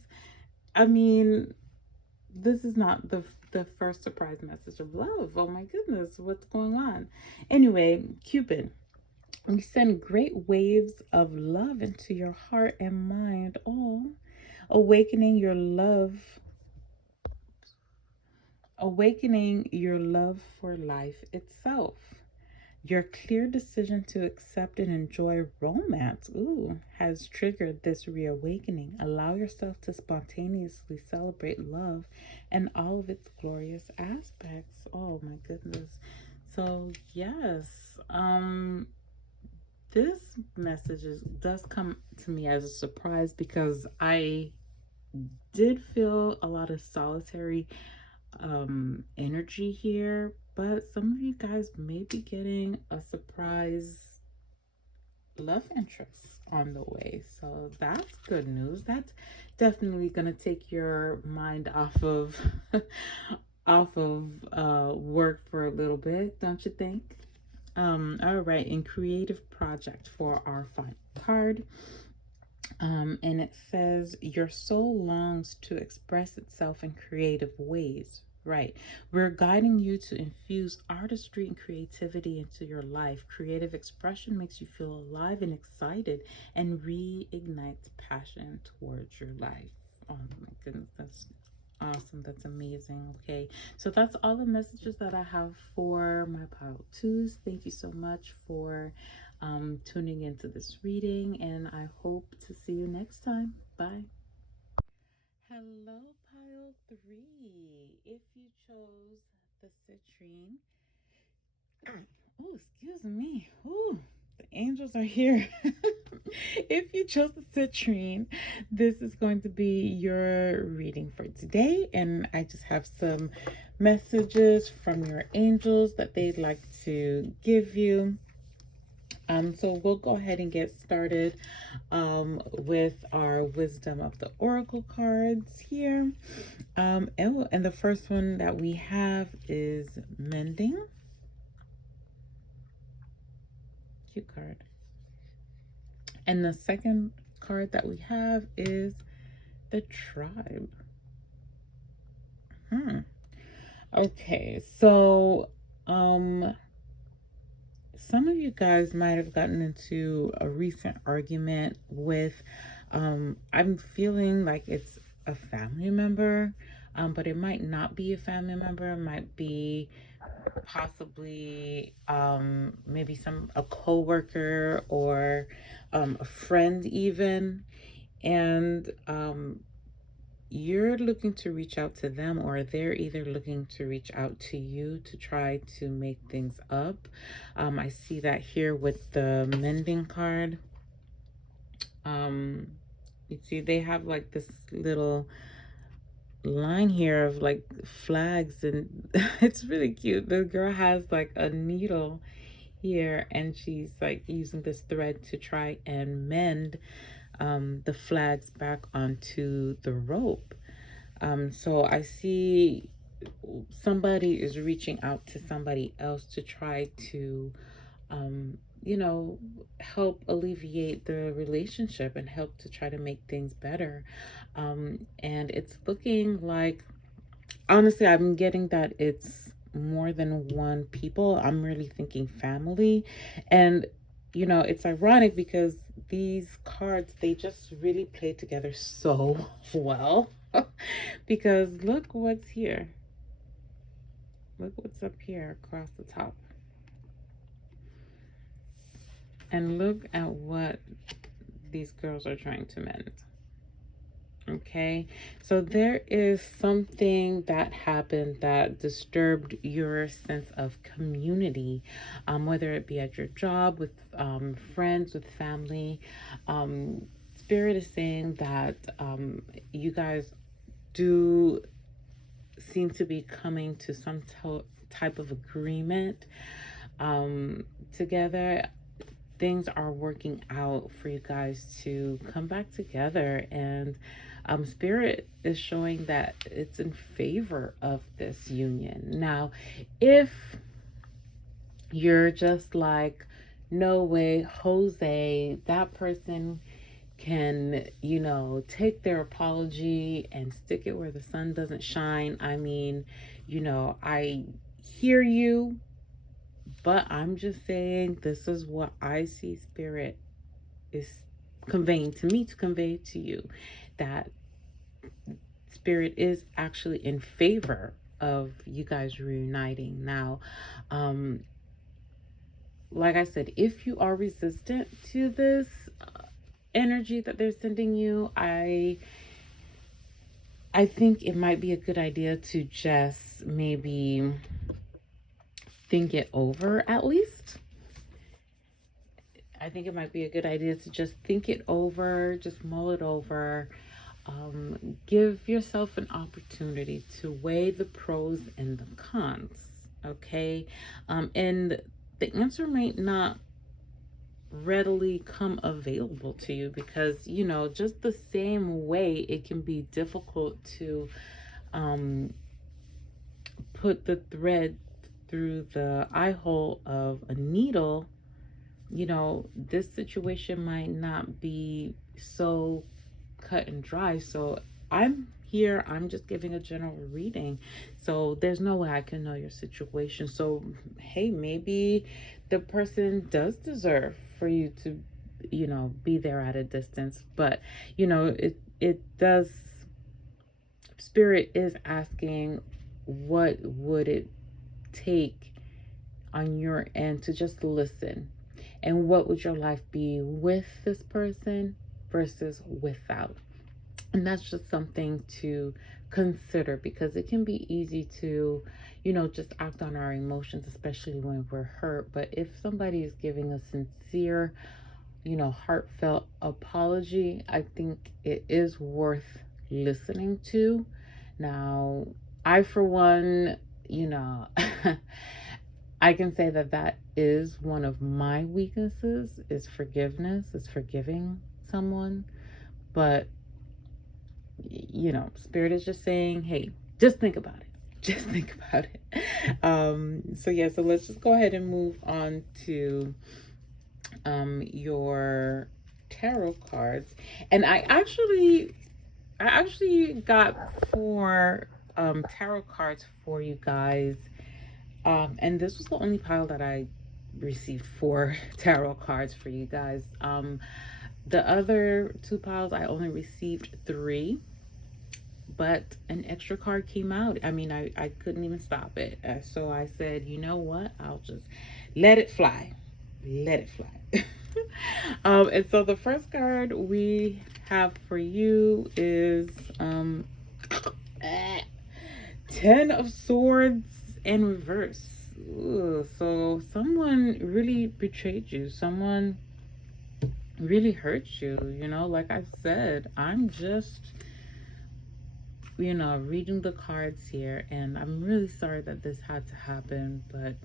I mean, this is not the first surprise message of love. Oh my goodness, what's going on? Anyway, Cupid, we send great waves of love into your heart and mind. Oh, awakening your love for life itself. Your clear decision to accept and enjoy romance, has triggered this reawakening. Allow yourself to spontaneously celebrate love and all of its glorious aspects. Oh my goodness. So yes, this message does come to me as a surprise, because I did feel a lot of solitary energy here, but some of you guys may be getting a surprise love interest on the way. So that's good news. That's definitely gonna take your mind off of off of work for a little bit, don't you think? All right, in creative project for our final card. And it says, your soul longs to express itself in creative ways. Right. We're guiding you to infuse artistry and creativity into your life. Creative expression makes you feel alive and excited and reignites passion towards your life. Oh my goodness, that's Awesome. That's amazing. Okay. So that's all the messages that I have for my pile twos. Thank you so much for tuning into this reading, and I hope to see you next time. Bye. Hello, pile three. If you chose the citrine, oh, excuse me. Ooh, the angels are here. If you chose the citrine, this is going to be your reading for today. And I just have some messages from your angels that they'd like to give you. So we'll go ahead and get started with our wisdom of the oracle cards here. And the first one that we have is mending. Cute card. And the second card that we have is the tribe. Okay, so some of you guys might have gotten into a recent argument with I'm feeling like it's a family member, but it might not be a family member. It might be possibly maybe a coworker or a friend even, and you're looking to reach out to them, or they're either looking to reach out to you to try to make things up. I see that here with the mending card. You see they have like this little line here of like flags, and it's really cute. The girl has like a needle here, and she's like using this thread to try and mend the flags back onto the rope. So I see somebody is reaching out to somebody else to try to, you know, help alleviate the relationship and help to try to make things better. And it's looking like, honestly, I'm getting that it's more than one people. I'm really thinking family. And, you know, it's ironic because these cards, they just really play together so well. Because look what's here. Look what's up here across the top. And look at what these girls are trying to mend. Okay, so there is something that happened that disturbed your sense of community, whether it be at your job, with friends, with family. Spirit is saying that you guys do seem to be coming to some type of agreement together. Things are working out for you guys to come back together, and Spirit is showing that it's in favor of this union. Now, if you're just like, no way, Jose, that person can, you know, take their apology and stick it where the sun doesn't shine. I mean, you know, I hear you, but I'm just saying this is what I see Spirit is conveying to me to convey to you, that Spirit is actually in favor of you guys reuniting. Now, like I said, if you are resistant to this energy that they're sending you, I think it might be a good idea to just maybe think it over at least. I think it might be a good idea to just think it over, just mull it over. Give yourself an opportunity to weigh the pros and the cons, okay? And the answer might not readily come available to you because, you know, just the same way it can be difficult to put the thread through the eye hole of a needle. You know, this situation might not be so cut and dry. So I'm here, I'm just giving a general reading. So there's no way I can know your situation. So, hey, maybe the person does deserve for you to, you know, be there at a distance. But, you know, it does Spirit is asking, what would it take on your end to just listen? And what would your life be with this person versus without? And that's just something to consider, because it can be easy to, just act on our emotions, especially when we're hurt. But if somebody is giving a sincere, heartfelt apology, I think it is worth listening to. Now, I, for one, I can say that that is one of my weaknesses, is forgiveness, is forgiving someone. But, Spirit is just saying, hey, just think about it. Just think about it. So let's just go ahead and move on to your tarot cards. And I actually got 4 tarot cards for you guys. And this was the only pile that I received 4 tarot cards for you guys. The other 2 piles I only received 3, but an extra card came out. I mean, I couldn't even stop it. So I said, you know what? I'll just let it fly. Let it fly. And so the first card we have for you is 10 of Swords in reverse. Ooh, so someone really betrayed you. Someone really hurt you. Like I said, I'm just, reading the cards here, and I'm really sorry that this had to happen, but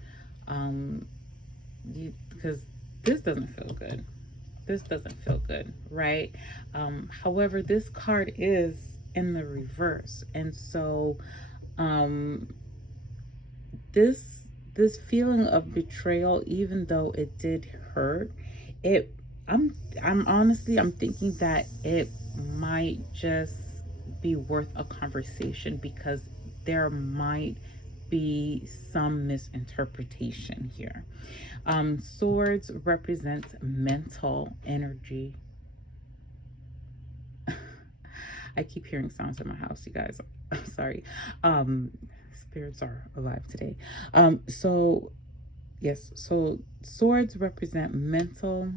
because this doesn't feel good. This doesn't feel good, right? However, this card is in the reverse, and so this feeling of betrayal, even though it did hurt, I'm thinking that it might just be worth a conversation, because there might be some misinterpretation here. Swords represents mental energy. I keep hearing sounds in my house, you guys. I'm sorry. Spirits are alive today. So swords represent mental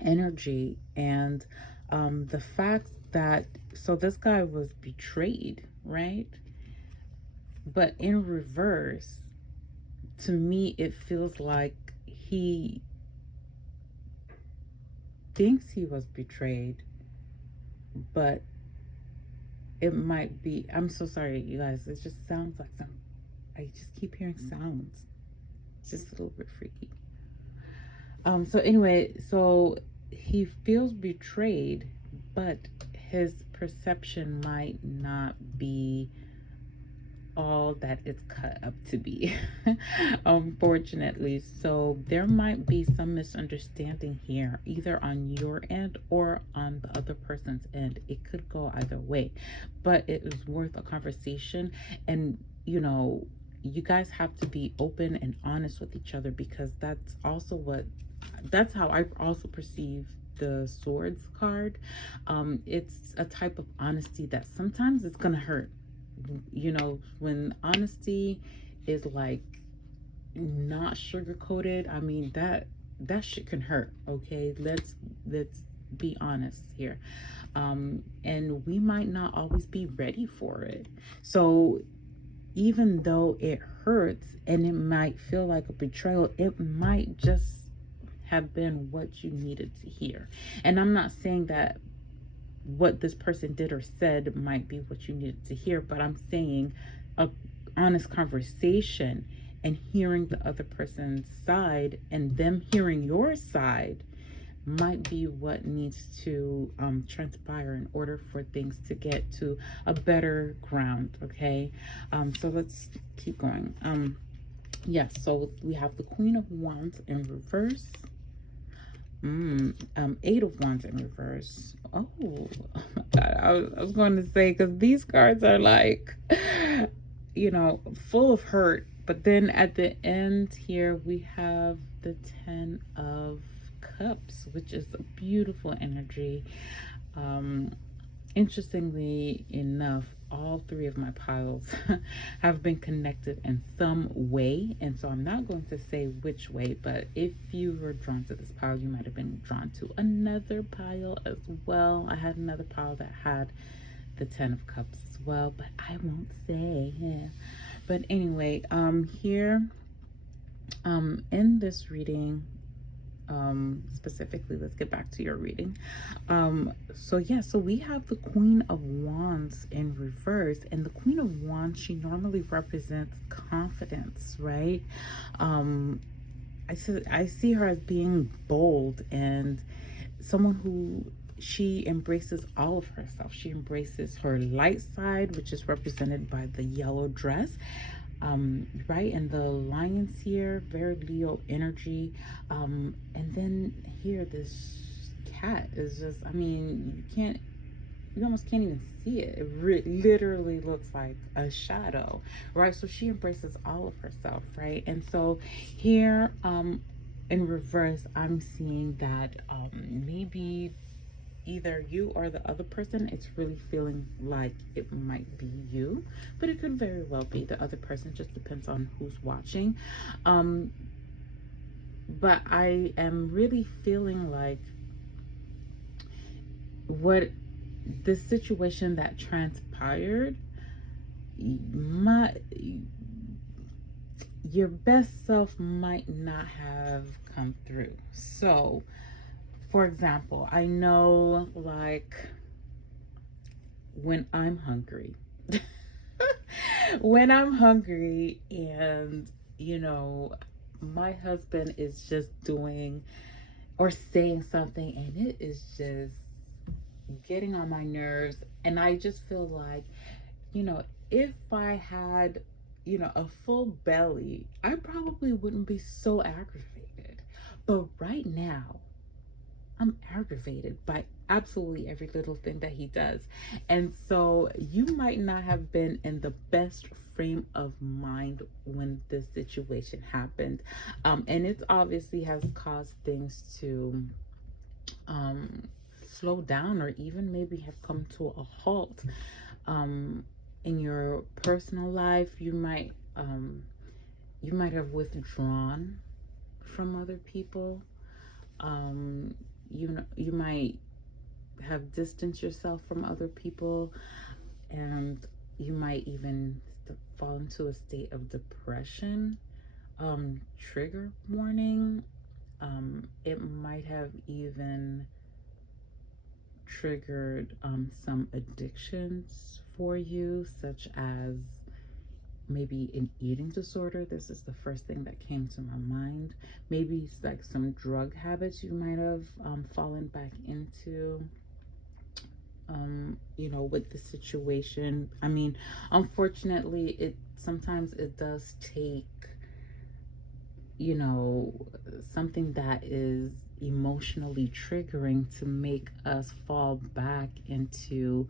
energy, and the fact that, so this guy was betrayed, right? But in reverse, to me, it feels like he thinks he was betrayed, but it might be, I'm so sorry, you guys, it just sounds like I just keep hearing sounds. It's just a little bit freaky. So anyway, so he feels betrayed, but his perception might not be all that it's cut up to be, unfortunately. So there might be some misunderstanding here, either on your end or on the other person's end. It could go either way, but it is worth a conversation. And you guys have to be open and honest with each other, because that's how I also perceive the Swords card. It's a type of honesty that sometimes it's gonna hurt. When honesty is like not sugar coated, I mean, that shit can hurt. Okay, let's be honest here. And we might not always be ready for it. So even though it hurts and it might feel like a betrayal, it might just have been what you needed to hear. And I'm not saying that what this person did or said might be what you needed to hear, but I'm saying a honest conversation and hearing the other person's side and them hearing your side might be what needs to transpire in order for things to get to a better ground. Okay, so let's keep going. Yes, so we have the Queen of Wands in reverse. 8 of Wands in reverse. Oh my God, I was going to say, because these cards are like, full of hurt. But then at the end here, we have the 10 of Cups, which is a beautiful energy. Interestingly enough, all three of my piles have been connected in some way. And so I'm not going to say which way, but if you were drawn to this pile, you might have been drawn to another pile as well. I had another pile that had the 10 of Cups as well, but I won't say. Yeah. But anyway, here in this reading, specifically, let's get back to your reading. So we have the Queen of Wands in reverse, and the Queen of Wands, she normally represents confidence, right? I see her as being bold and someone who, she embraces all of herself. She embraces her light side, which is represented by the yellow dress, right? And the lions here, very Leo energy. And then here, this cat is just, I mean, you almost can't even see it. It literally looks like a shadow, right? So she embraces all of herself, right? And so here, in reverse, I'm seeing that maybe either you or the other person, it's really feeling like it might be you, but it could very well be the other person. Just depends on who's watching. But I am really feeling like what this situation that transpired, your best self might not have come through. So for example, I know, like, when I'm hungry, when I'm hungry and, you know, my husband is just doing or saying something and it is just getting on my nerves, and I just feel like, you know, if I had, you know, a full belly, I probably wouldn't be so aggravated. But right now, I'm aggravated by absolutely every little thing that he does. And so you might not have been in the best frame of mind when this situation happened. And it obviously has caused things to slow down or even maybe have come to a halt. In your personal life, you might have withdrawn from other people. You might have distanced yourself from other people, and you might even fall into a state of depression. Trigger warning, it might have even triggered some addictions for you, such as maybe an eating disorder. This is the first thing that came to my mind. Maybe it's like some drug habits you might have fallen back into, you know, with the situation. I mean, unfortunately, sometimes it does take, you know, something that is emotionally triggering to make us fall back into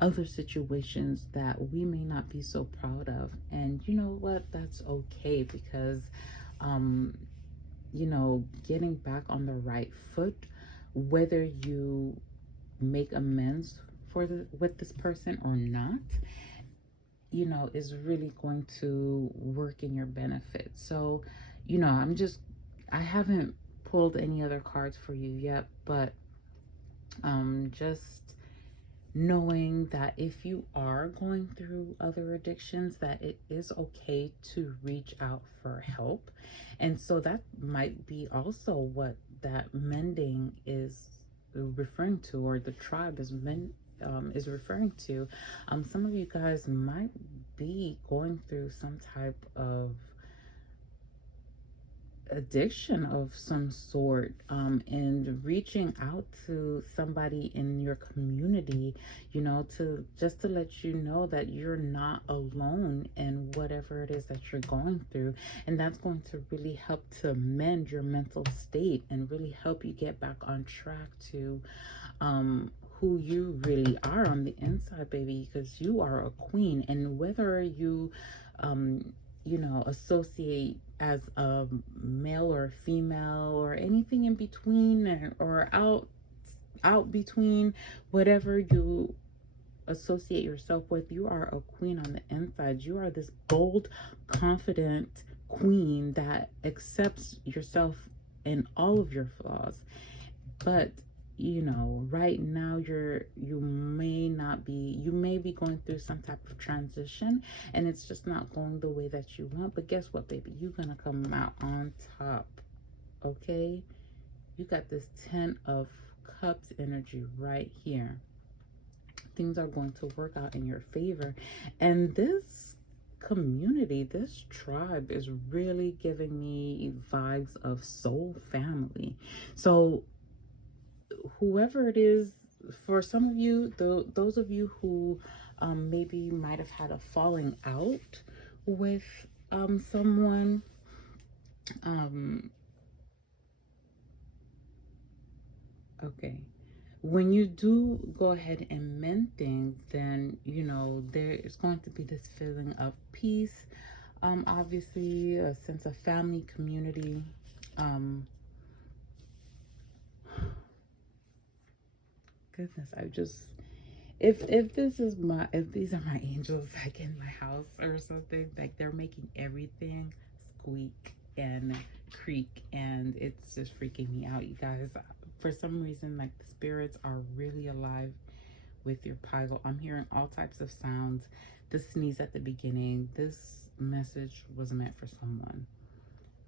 other situations that we may not be so proud of. And you know what? That's okay, because you know, getting back on the right foot, whether you make amends with this person or not, you know, is really going to work in your benefit. So, you know, I haven't pulled any other cards for you yet, but just knowing that if you are going through other addictions, that it is okay to reach out for help. And so that might be also what that mending is referring to, or the tribe is referring to. Some of you guys might be going through some type of addiction of some sort, and reaching out to somebody in your community, you know, to let you know that you're not alone in whatever it is that you're going through. And that's going to really help to mend your mental state and really help you get back on track to who you really are on the inside, baby, because you are a queen. And whether you you know, associate as a male or female or anything in between, or out between, whatever you associate yourself with, you are a queen on the inside. You are this bold, confident queen that accepts yourself and all of your flaws. But you know, right now you may not be, you may be going through some type of transition, and it's just not going the way that you want. But guess what, baby? You're gonna come out on top. Okay, you got this 10 of Cups energy right here. Things are going to work out in your favor, and this community, this tribe is really giving me vibes of soul family. So whoever it is, for some of you, those of you who maybe might have had a falling out with someone, um, okay, when you do go ahead and mend things, then you know there is going to be this feeling of peace, obviously a sense of family, community. um Goodness, I just, if this is my, if these are my angels like in my house or something, like they're making everything squeak and creak, and it's just freaking me out, you guys. For some reason, like the spirits are really alive with your Pygel. I'm hearing all types of sounds. The sneeze at the beginning, this message was meant for someone.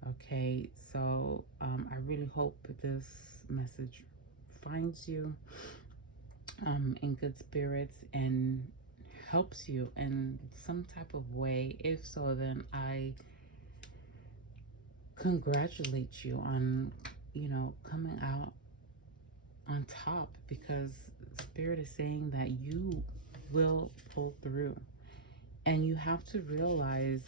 Okay, so I really hope this message finds you in good spirits and helps you in some type of way. If so, then I congratulate you on, you know, coming out on top, because spirit is saying that you will pull through. And you have to realize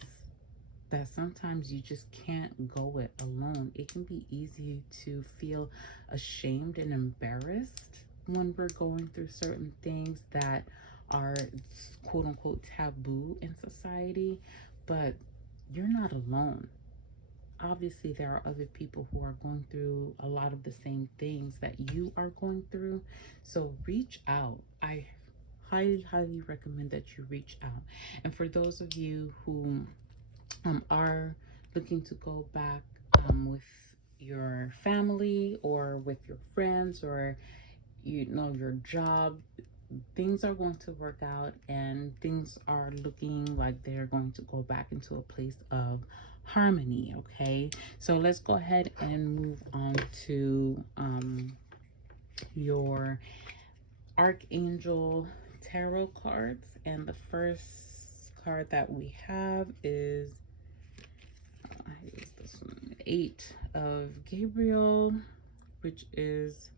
that sometimes you just can't go it alone. It can be easy to feel ashamed and embarrassed when we're going through certain things that are quote unquote taboo in society, but you're not alone. Obviously, there are other people who are going through a lot of the same things that you are going through. So reach out. I highly recommend that you reach out. And for those of you who are looking to go back with your family or with your friends, or you know, your job, things are going to work out, and things are looking like they're going to go back into a place of harmony. Okay, so let's go ahead and move on to your Archangel tarot cards. And the first card that we have is this one, 8 of Gabriel, which is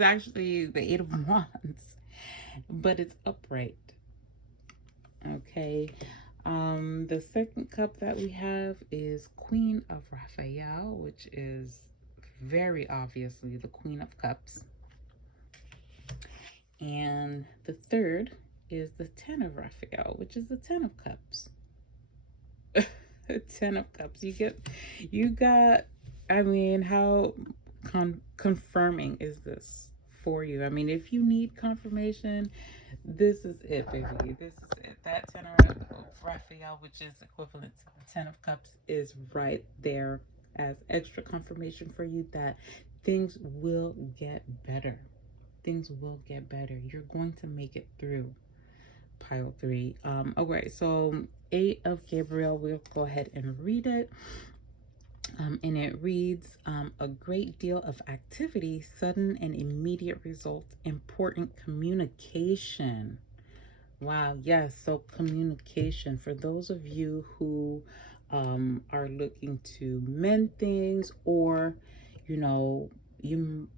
actually the 8 of Wands, but it's upright. Okay. The second cup that we have is Queen of Raphael, which is very obviously the Queen of Cups. And the third is the 10 of Raphael, which is the 10 of Cups. 10 of Cups. You got, I mean, how confirming is this for you? I mean, if you need confirmation, this is it, baby. This is it. That 10 of Raphael, which is equivalent to the 10 of Cups, is right there as extra confirmation for you that things will get better. Things will get better. You're going to make it through. Pile 3. Okay, so 8 of Gabriel, we'll go ahead and read it. And it reads, a great deal of activity, sudden and immediate results, important communication. Wow, yes, so communication. For those of you who are looking to mend things, or, you know, you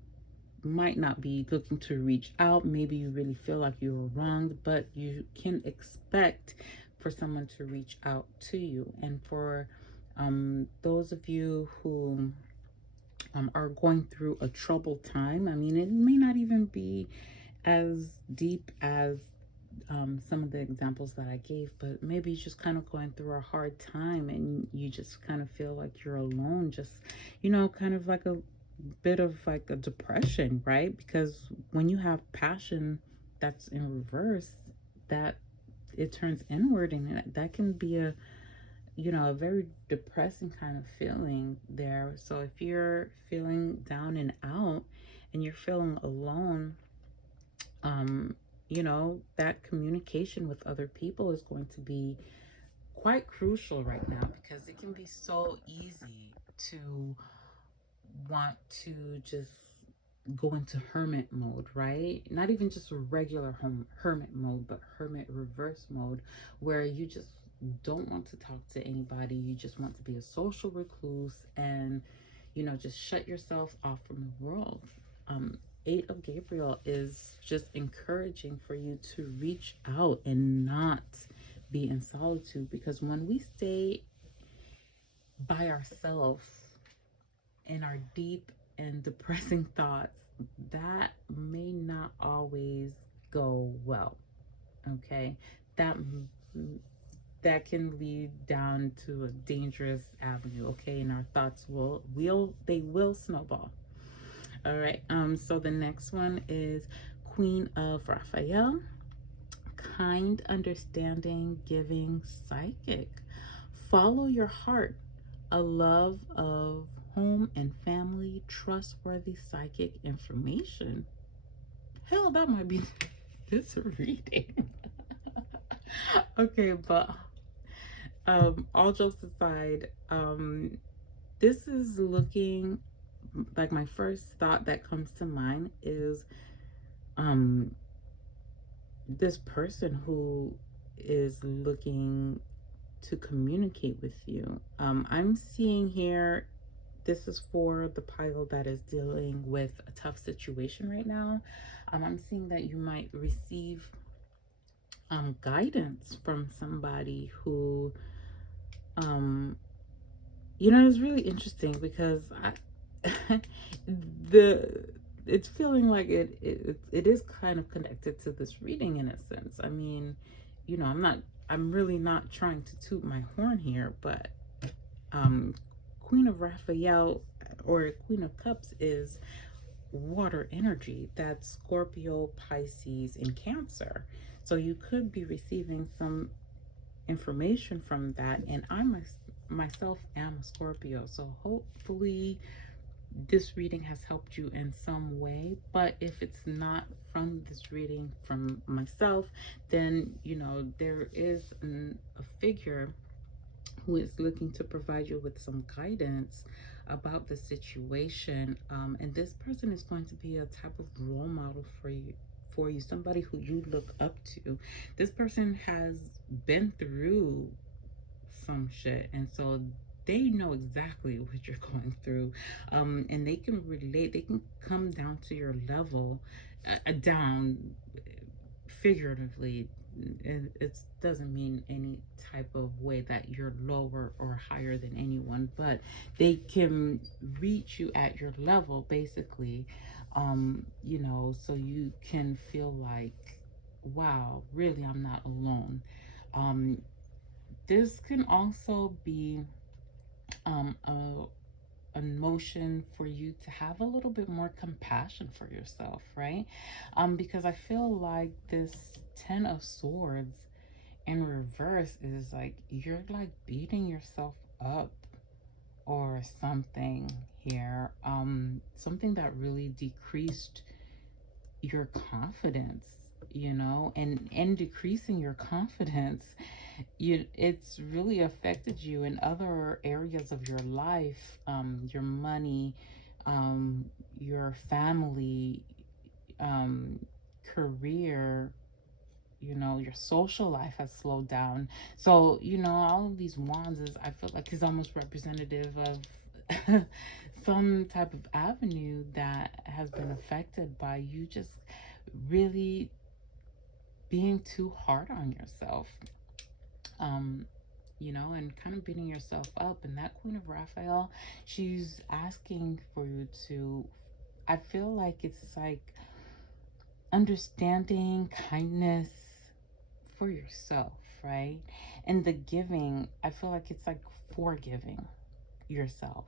might not be looking to reach out. Maybe you really feel like you were wronged, but you can expect for someone to reach out to you. And for those of you who are going through a troubled time, I mean, it may not even be as deep as some of the examples that I gave, but maybe you're just kind of going through a hard time and you just kind of feel like you're alone, just, you know, kind of like a bit of like a depression, right? Because when you have passion that's in reverse, that it turns inward, and that can be a, you know, a very depressing kind of feeling there. So if you're feeling down and out and you're feeling alone, um, you know, that communication with other people is going to be quite crucial right now, because it can be so easy to want to just go into hermit mode, right? Not even just a regular hermit mode, but hermit reverse mode, where you just don't want to talk to anybody. You just want to be a social recluse and, you know, just shut yourself off from the world. Eight of Gabriel is just encouraging for you to reach out and not be in solitude, because when we stay by ourselves in our deep and depressing thoughts, that may not always go well. Okay, that that can lead down to a dangerous avenue. Okay, and our thoughts will snowball. All right. So the next one is Queen of Raphael, kind, understanding, giving, psychic. Follow your heart, a love of home and family, trustworthy psychic information. Hell, that might be this reading. Okay, but all jokes aside, this is looking like, my first thought that comes to mind is um this person who is looking to communicate with you. I'm seeing here, this is for the pile that is dealing with a tough situation right now. I'm seeing that you might receive guidance from somebody who, um, you know, it's really interesting because the it's feeling like it is kind of connected to this reading in a sense. I mean, you know, I'm really not trying to toot my horn here, but um Queen of Raphael, or Queen of Cups, is water energy. That's Scorpio, Pisces, and Cancer. So you could be receiving some information from that, and myself am a Scorpio, so hopefully this reading has helped you in some way. But if it's not from this reading from myself, then, you know, there is a figure who is looking to provide you with some guidance about the situation, and this person is going to be a type of role model for you, somebody who you look up to. This person has been through some shit, and so they know exactly what you're going through, and they can relate. They can come down to your level, down figuratively. It doesn't mean any type of way that you're lower or higher than anyone, but they can reach you at your level, basically. You know, so you can feel like, wow, really, I'm not alone. um this can also be a motion for you to have a little bit more compassion for yourself, right? Because I feel like this Ten of Swords in reverse is like you're like beating yourself up or something here. Something that really decreased your confidence, you know, and decreasing your confidence, it's really affected you in other areas of your life, your money, um your family, um career, you know, your social life has slowed down. So, you know, all of these wands is, I feel like, is almost representative of some type of avenue that has been affected by you just really being too hard on yourself. um you know, and kind of beating yourself up. And that Queen of Raphael, she's asking for you to, I feel like it's like understanding, kindness for yourself, right? And the giving, I feel like it's like forgiving yourself,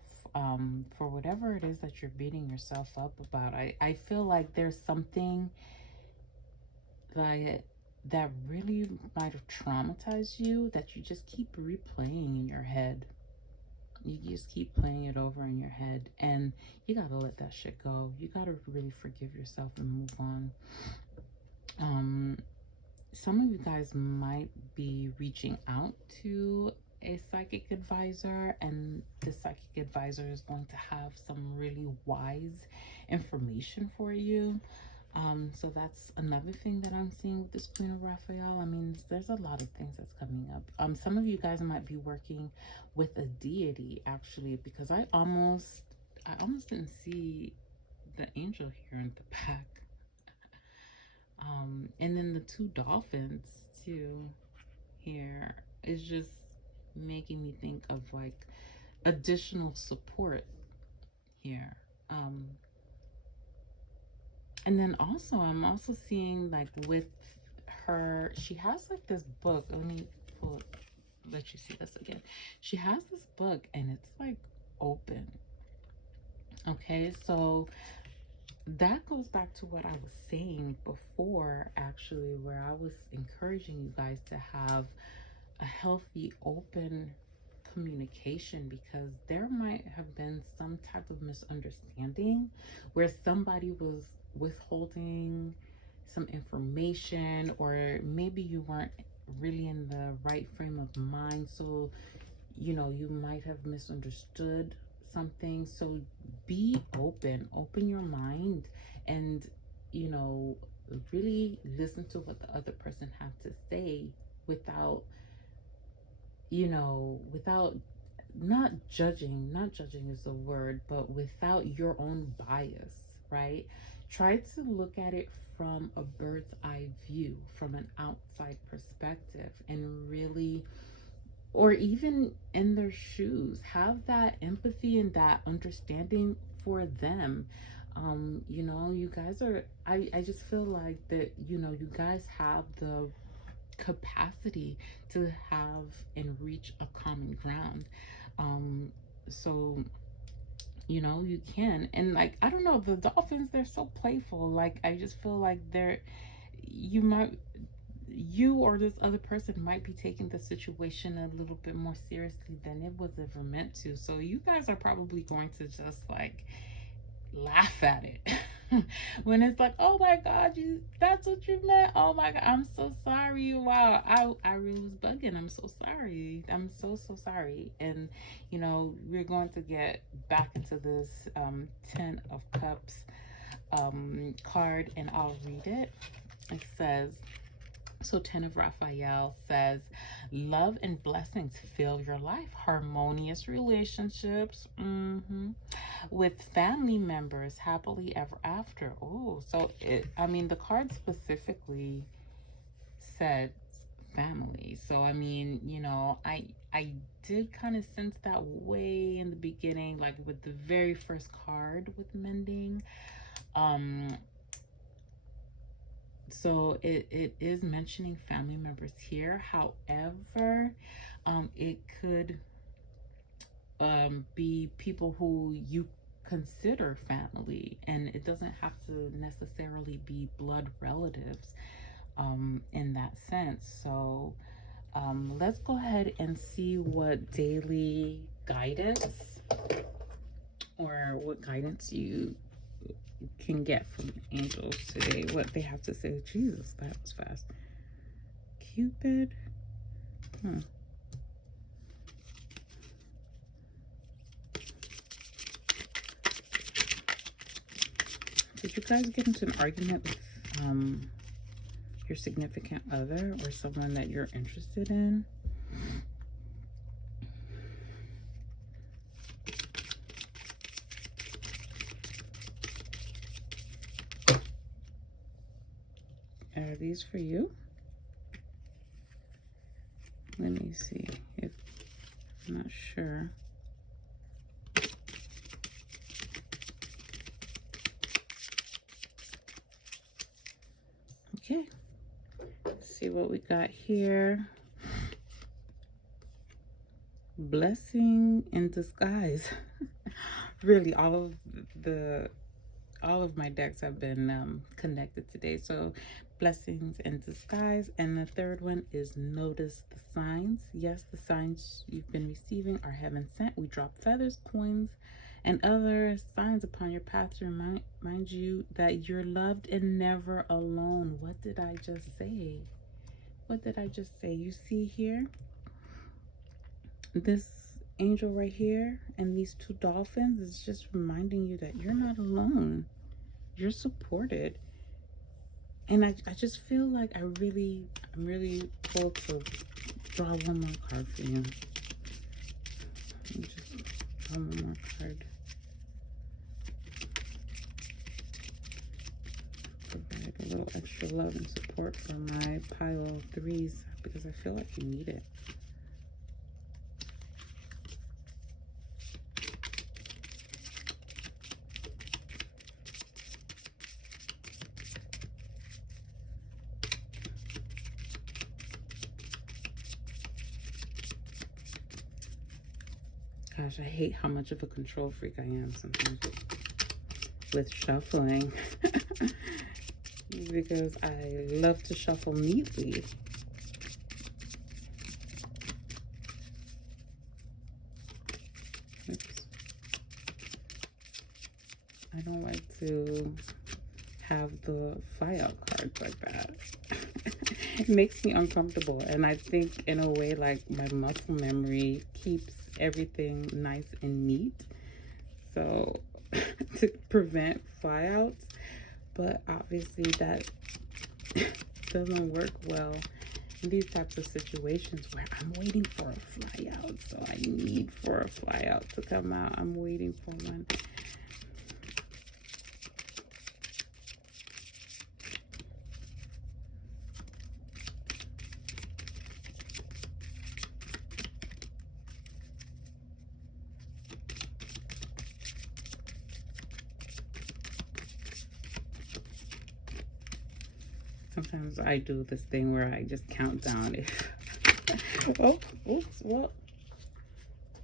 for whatever it is that you're beating yourself up about. I feel like there's something that really might have traumatized you, that you just keep replaying in your head. You just keep playing it over in your head, and you gotta let that shit go. You gotta really forgive yourself and move on. Some of you guys might be reaching out to a psychic advisor, and the psychic advisor is going to have some really wise information for you. So that's another thing that I'm seeing with this Queen of Raphael. I mean, there's a lot of things that's coming up. Some of you guys might be working with a deity, actually, because I almost didn't see the angel here in the back. And then the two dolphins too here is just making me think of like additional support here. And then also I'm also seeing like with her, she has like this book. Let me let you see this again. She has this book and it's like open. Okay, so that goes back to what I was saying before, actually, where I was encouraging you guys to have a healthy, open communication, because there might have been some type of misunderstanding where somebody was withholding some information, or maybe you weren't really in the right frame of mind. So, you know, you might have misunderstood something. So be open your mind, and, you know, really listen to what the other person has to say without, you know, without not judging is the word, but without your own bias, right? Try to look at it from a bird's eye view, from an outside perspective, and really, or even in their shoes, have that empathy and that understanding for them. You know, you guys are, I just feel like that, you know, you guys have the capacity to have and reach a common ground. So, you know, you can. And like, I don't know, the dolphins, they're so playful. Like, I just feel like you or this other person might be taking the situation a little bit more seriously than it was ever meant to. So you guys are probably going to just like laugh at it when it's like, oh my god, that's what you meant. Oh my god, I'm so sorry. Wow, I really was bugging. I'm so sorry. I'm so sorry. And you know, we're going to get back into this 10 of Cups card, and I'll read it. It says, so 10 of Raphael says, love and blessings fill your life. Harmonious relationships with family members, happily ever after. Oh, so I mean, the card specifically said family. So I mean, you know, I did kind of sense that way in the beginning, like with the very first card with mending. So it is mentioning family members here. However, it could be people who you consider family, and it doesn't have to necessarily be blood relatives in that sense. So let's go ahead and see what daily guidance, or what guidance you can get from angels today, what they have to say. Jesus, that was fast. Cupid. Did you guys get into an argument with your significant other or someone that you're interested in? Are these for you? Let me see. If I'm not sure. Okay. Let's see what we got here. Blessing in disguise. Really, all of the all of my decks have been connected today. So blessings in disguise. And the third one is notice the signs. Yes, the signs you've been receiving are heaven sent. We drop feathers, coins, and other signs upon your path to remind you that you're loved and never alone. What did I just say? What did I just say? You see here, this angel right here and these two dolphins is just reminding you that you're not alone. You're supported. And I just feel like I'm really pulled to draw one more card for you. Let me just draw one more card. Provide a little extra love and support for my pile of threes because I feel like you need it. Gosh, I hate how much of a control freak I am sometimes with shuffling because I love to shuffle neatly. Oops. I don't like to have the fly out cards like that. It makes me uncomfortable, and I think in a way like my muscle memory keeps everything nice and neat, so to prevent flyouts. But obviously that doesn't work well in these types of situations where I'm waiting for a flyout. So I need for a flyout to come out. I'm waiting for one. Sometimes I do this thing where I just count down. Oh, oops, well,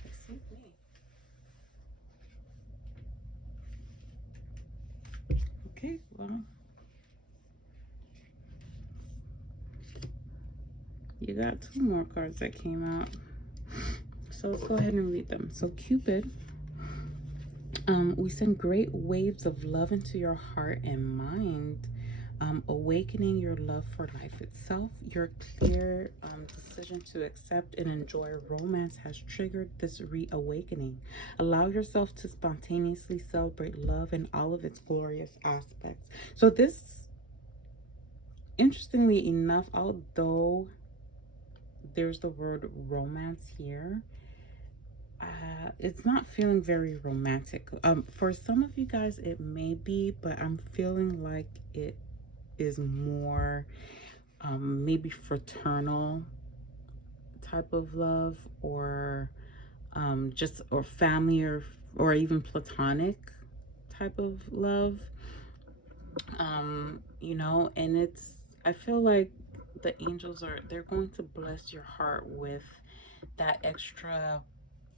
excuse me. Okay, well, you got two more cards that came out. So let's go ahead and read them. So Cupid, we send great waves of love into your heart and mind. Awakening your love for life itself. Your clear decision to accept and enjoy romance has triggered this reawakening. Allow yourself to spontaneously celebrate love in all of its glorious aspects. So this, interestingly enough, although there's the word romance here, it's not feeling very romantic. For some of you guys it may be, but I'm feeling like it is more maybe fraternal type of love, or just or family, or even platonic type of love. You know, and it's, I feel like the angels they're going to bless your heart with that extra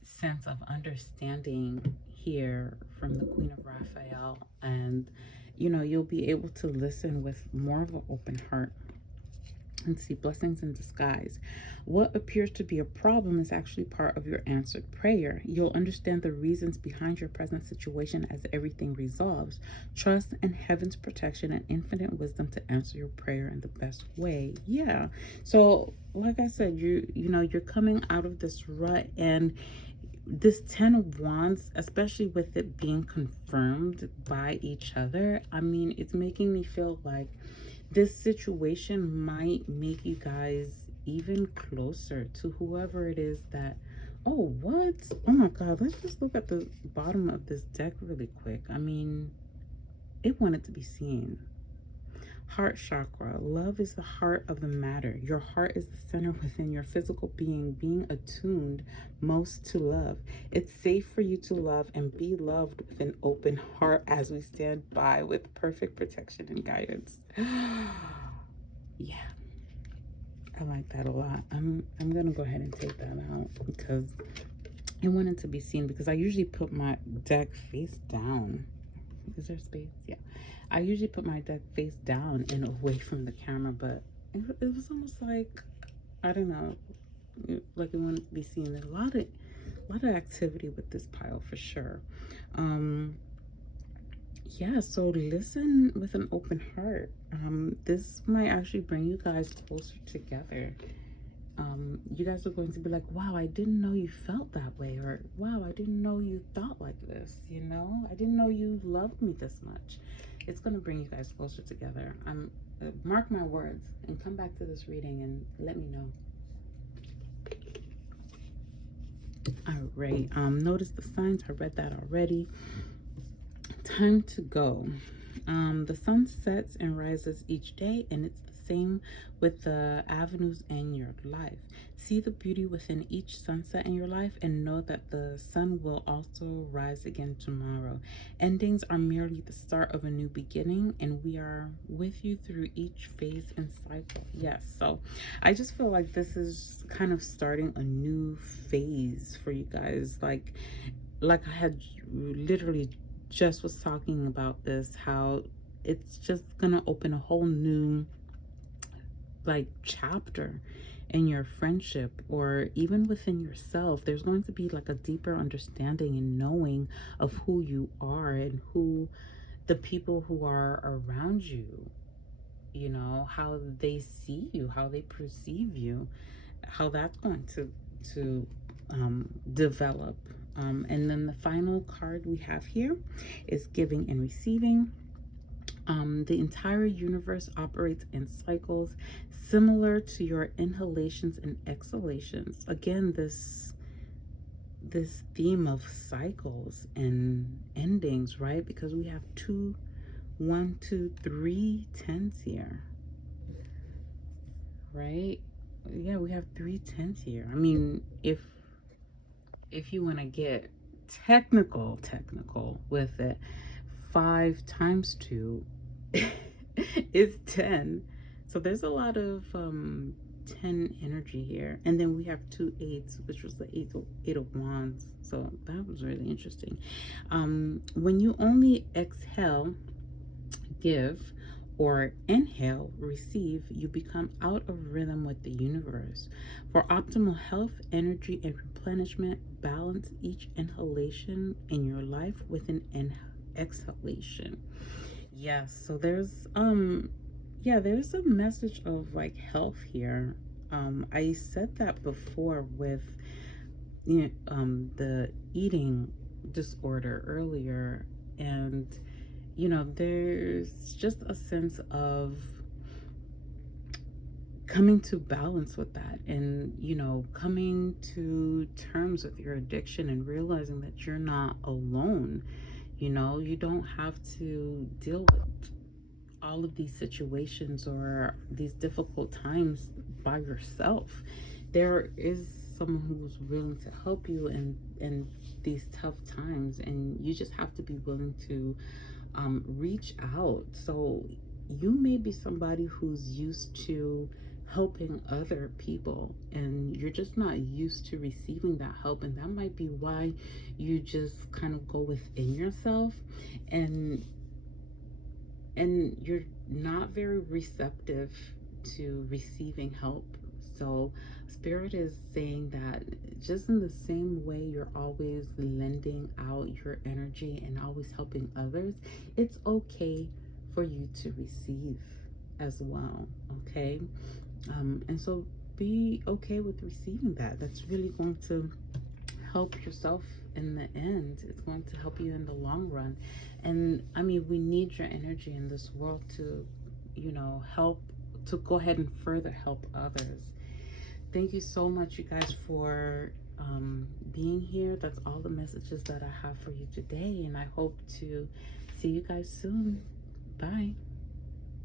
sense of understanding here from the Queen of Raphael, and you know, you'll be able to listen with more of an open heart and see blessings in disguise. What appears to be a problem is actually part of your answered prayer. You'll understand the reasons behind your present situation as everything resolves. Trust in heaven's protection and infinite wisdom to answer your prayer in the best way. Yeah. So like I said, you know, you're coming out of this rut, and this 10 of Wands, especially with it being confirmed by each other, I mean, it's making me feel like this situation might make you guys even closer to whoever it is that, oh, what? Oh my God, let's just look at the bottom of this deck really quick. I mean, it wanted to be seen. Heart chakra. Love is the heart of the matter. Your heart is the center within your physical being attuned most to love. It's safe for you to love and be loved with an open heart as we stand by with perfect protection and guidance. Yeah, I like that a lot. I'm gonna go ahead and take that out because it wanted to be seen, because I usually put my deck face down. Is there space? Yeah. I usually put my deck face down and away from the camera, but it was almost like, I don't know, like you want to be seeing a lot of activity with this pile for sure. Yeah, so listen with an open heart. This might actually bring you guys closer together. You guys are going to be like, wow, I didn't know you felt that way, or wow, I didn't know you thought like this, you know, I didn't know you loved me this much. It's going to bring you guys closer together. Mark my words and come back to this reading and let me know. All right, notice the signs. I read that already. Time to go. The sun sets and rises each day, and it's the same with the avenues in your life. See the beauty within each sunset in your life and know that the sun will also rise again tomorrow. Endings are merely the start of a new beginning, and we are with you through each phase and cycle. Yes, so I just feel like this is kind of starting a new phase for you guys. Like I had literally just was talking about this, how it's just gonna open a whole new like chapter in your friendship, or even within yourself. There's going to be like a deeper understanding and knowing of who you are and who the people who are around you, you know, how they see you, how they perceive you, how that's going to develop. And then the final card we have here is giving and receiving. The entire universe operates in cycles similar to your inhalations and exhalations. Again, this theme of cycles and endings, right? Because we have 3 tens here, right? Yeah, we have 3 tens here. I mean, if you want to get technical with it, 5 times 2 is 10. So there's a lot of 10 energy here. And then we have 2 eights, which was the eight of wands. So that was really interesting. When you only exhale, give, or inhale, receive, you become out of rhythm with the universe. For optimal health, energy, and replenishment, balance each inhalation in your life with an exhalation. Yes, so there's there's a message of like health here. I said that before with the eating disorder earlier, and you know, there's just a sense of coming to balance with that, and you know, coming to terms with your addiction and realizing that you're not alone. You know, you don't have to deal with all of these situations or these difficult times by yourself. There is someone who's willing to help you in these tough times, and you just have to be willing to reach out. So you may be somebody who's used to helping other people, and you're just not used to receiving that help, and that might be why you just kind of go within yourself, and you're not very receptive to receiving help. So spirit is saying that just in the same way you're always lending out your energy and always helping others, it's okay for you to receive as well. Okay. And so be okay with receiving that. That's really going to help yourself in the end. It's going to help you in the long run. And I mean, we need your energy in this world to, you know, help, to go ahead and further help others. Thank you so much, you guys, for being here. That's all the messages that I have for you today, and I hope to see you guys soon. Bye.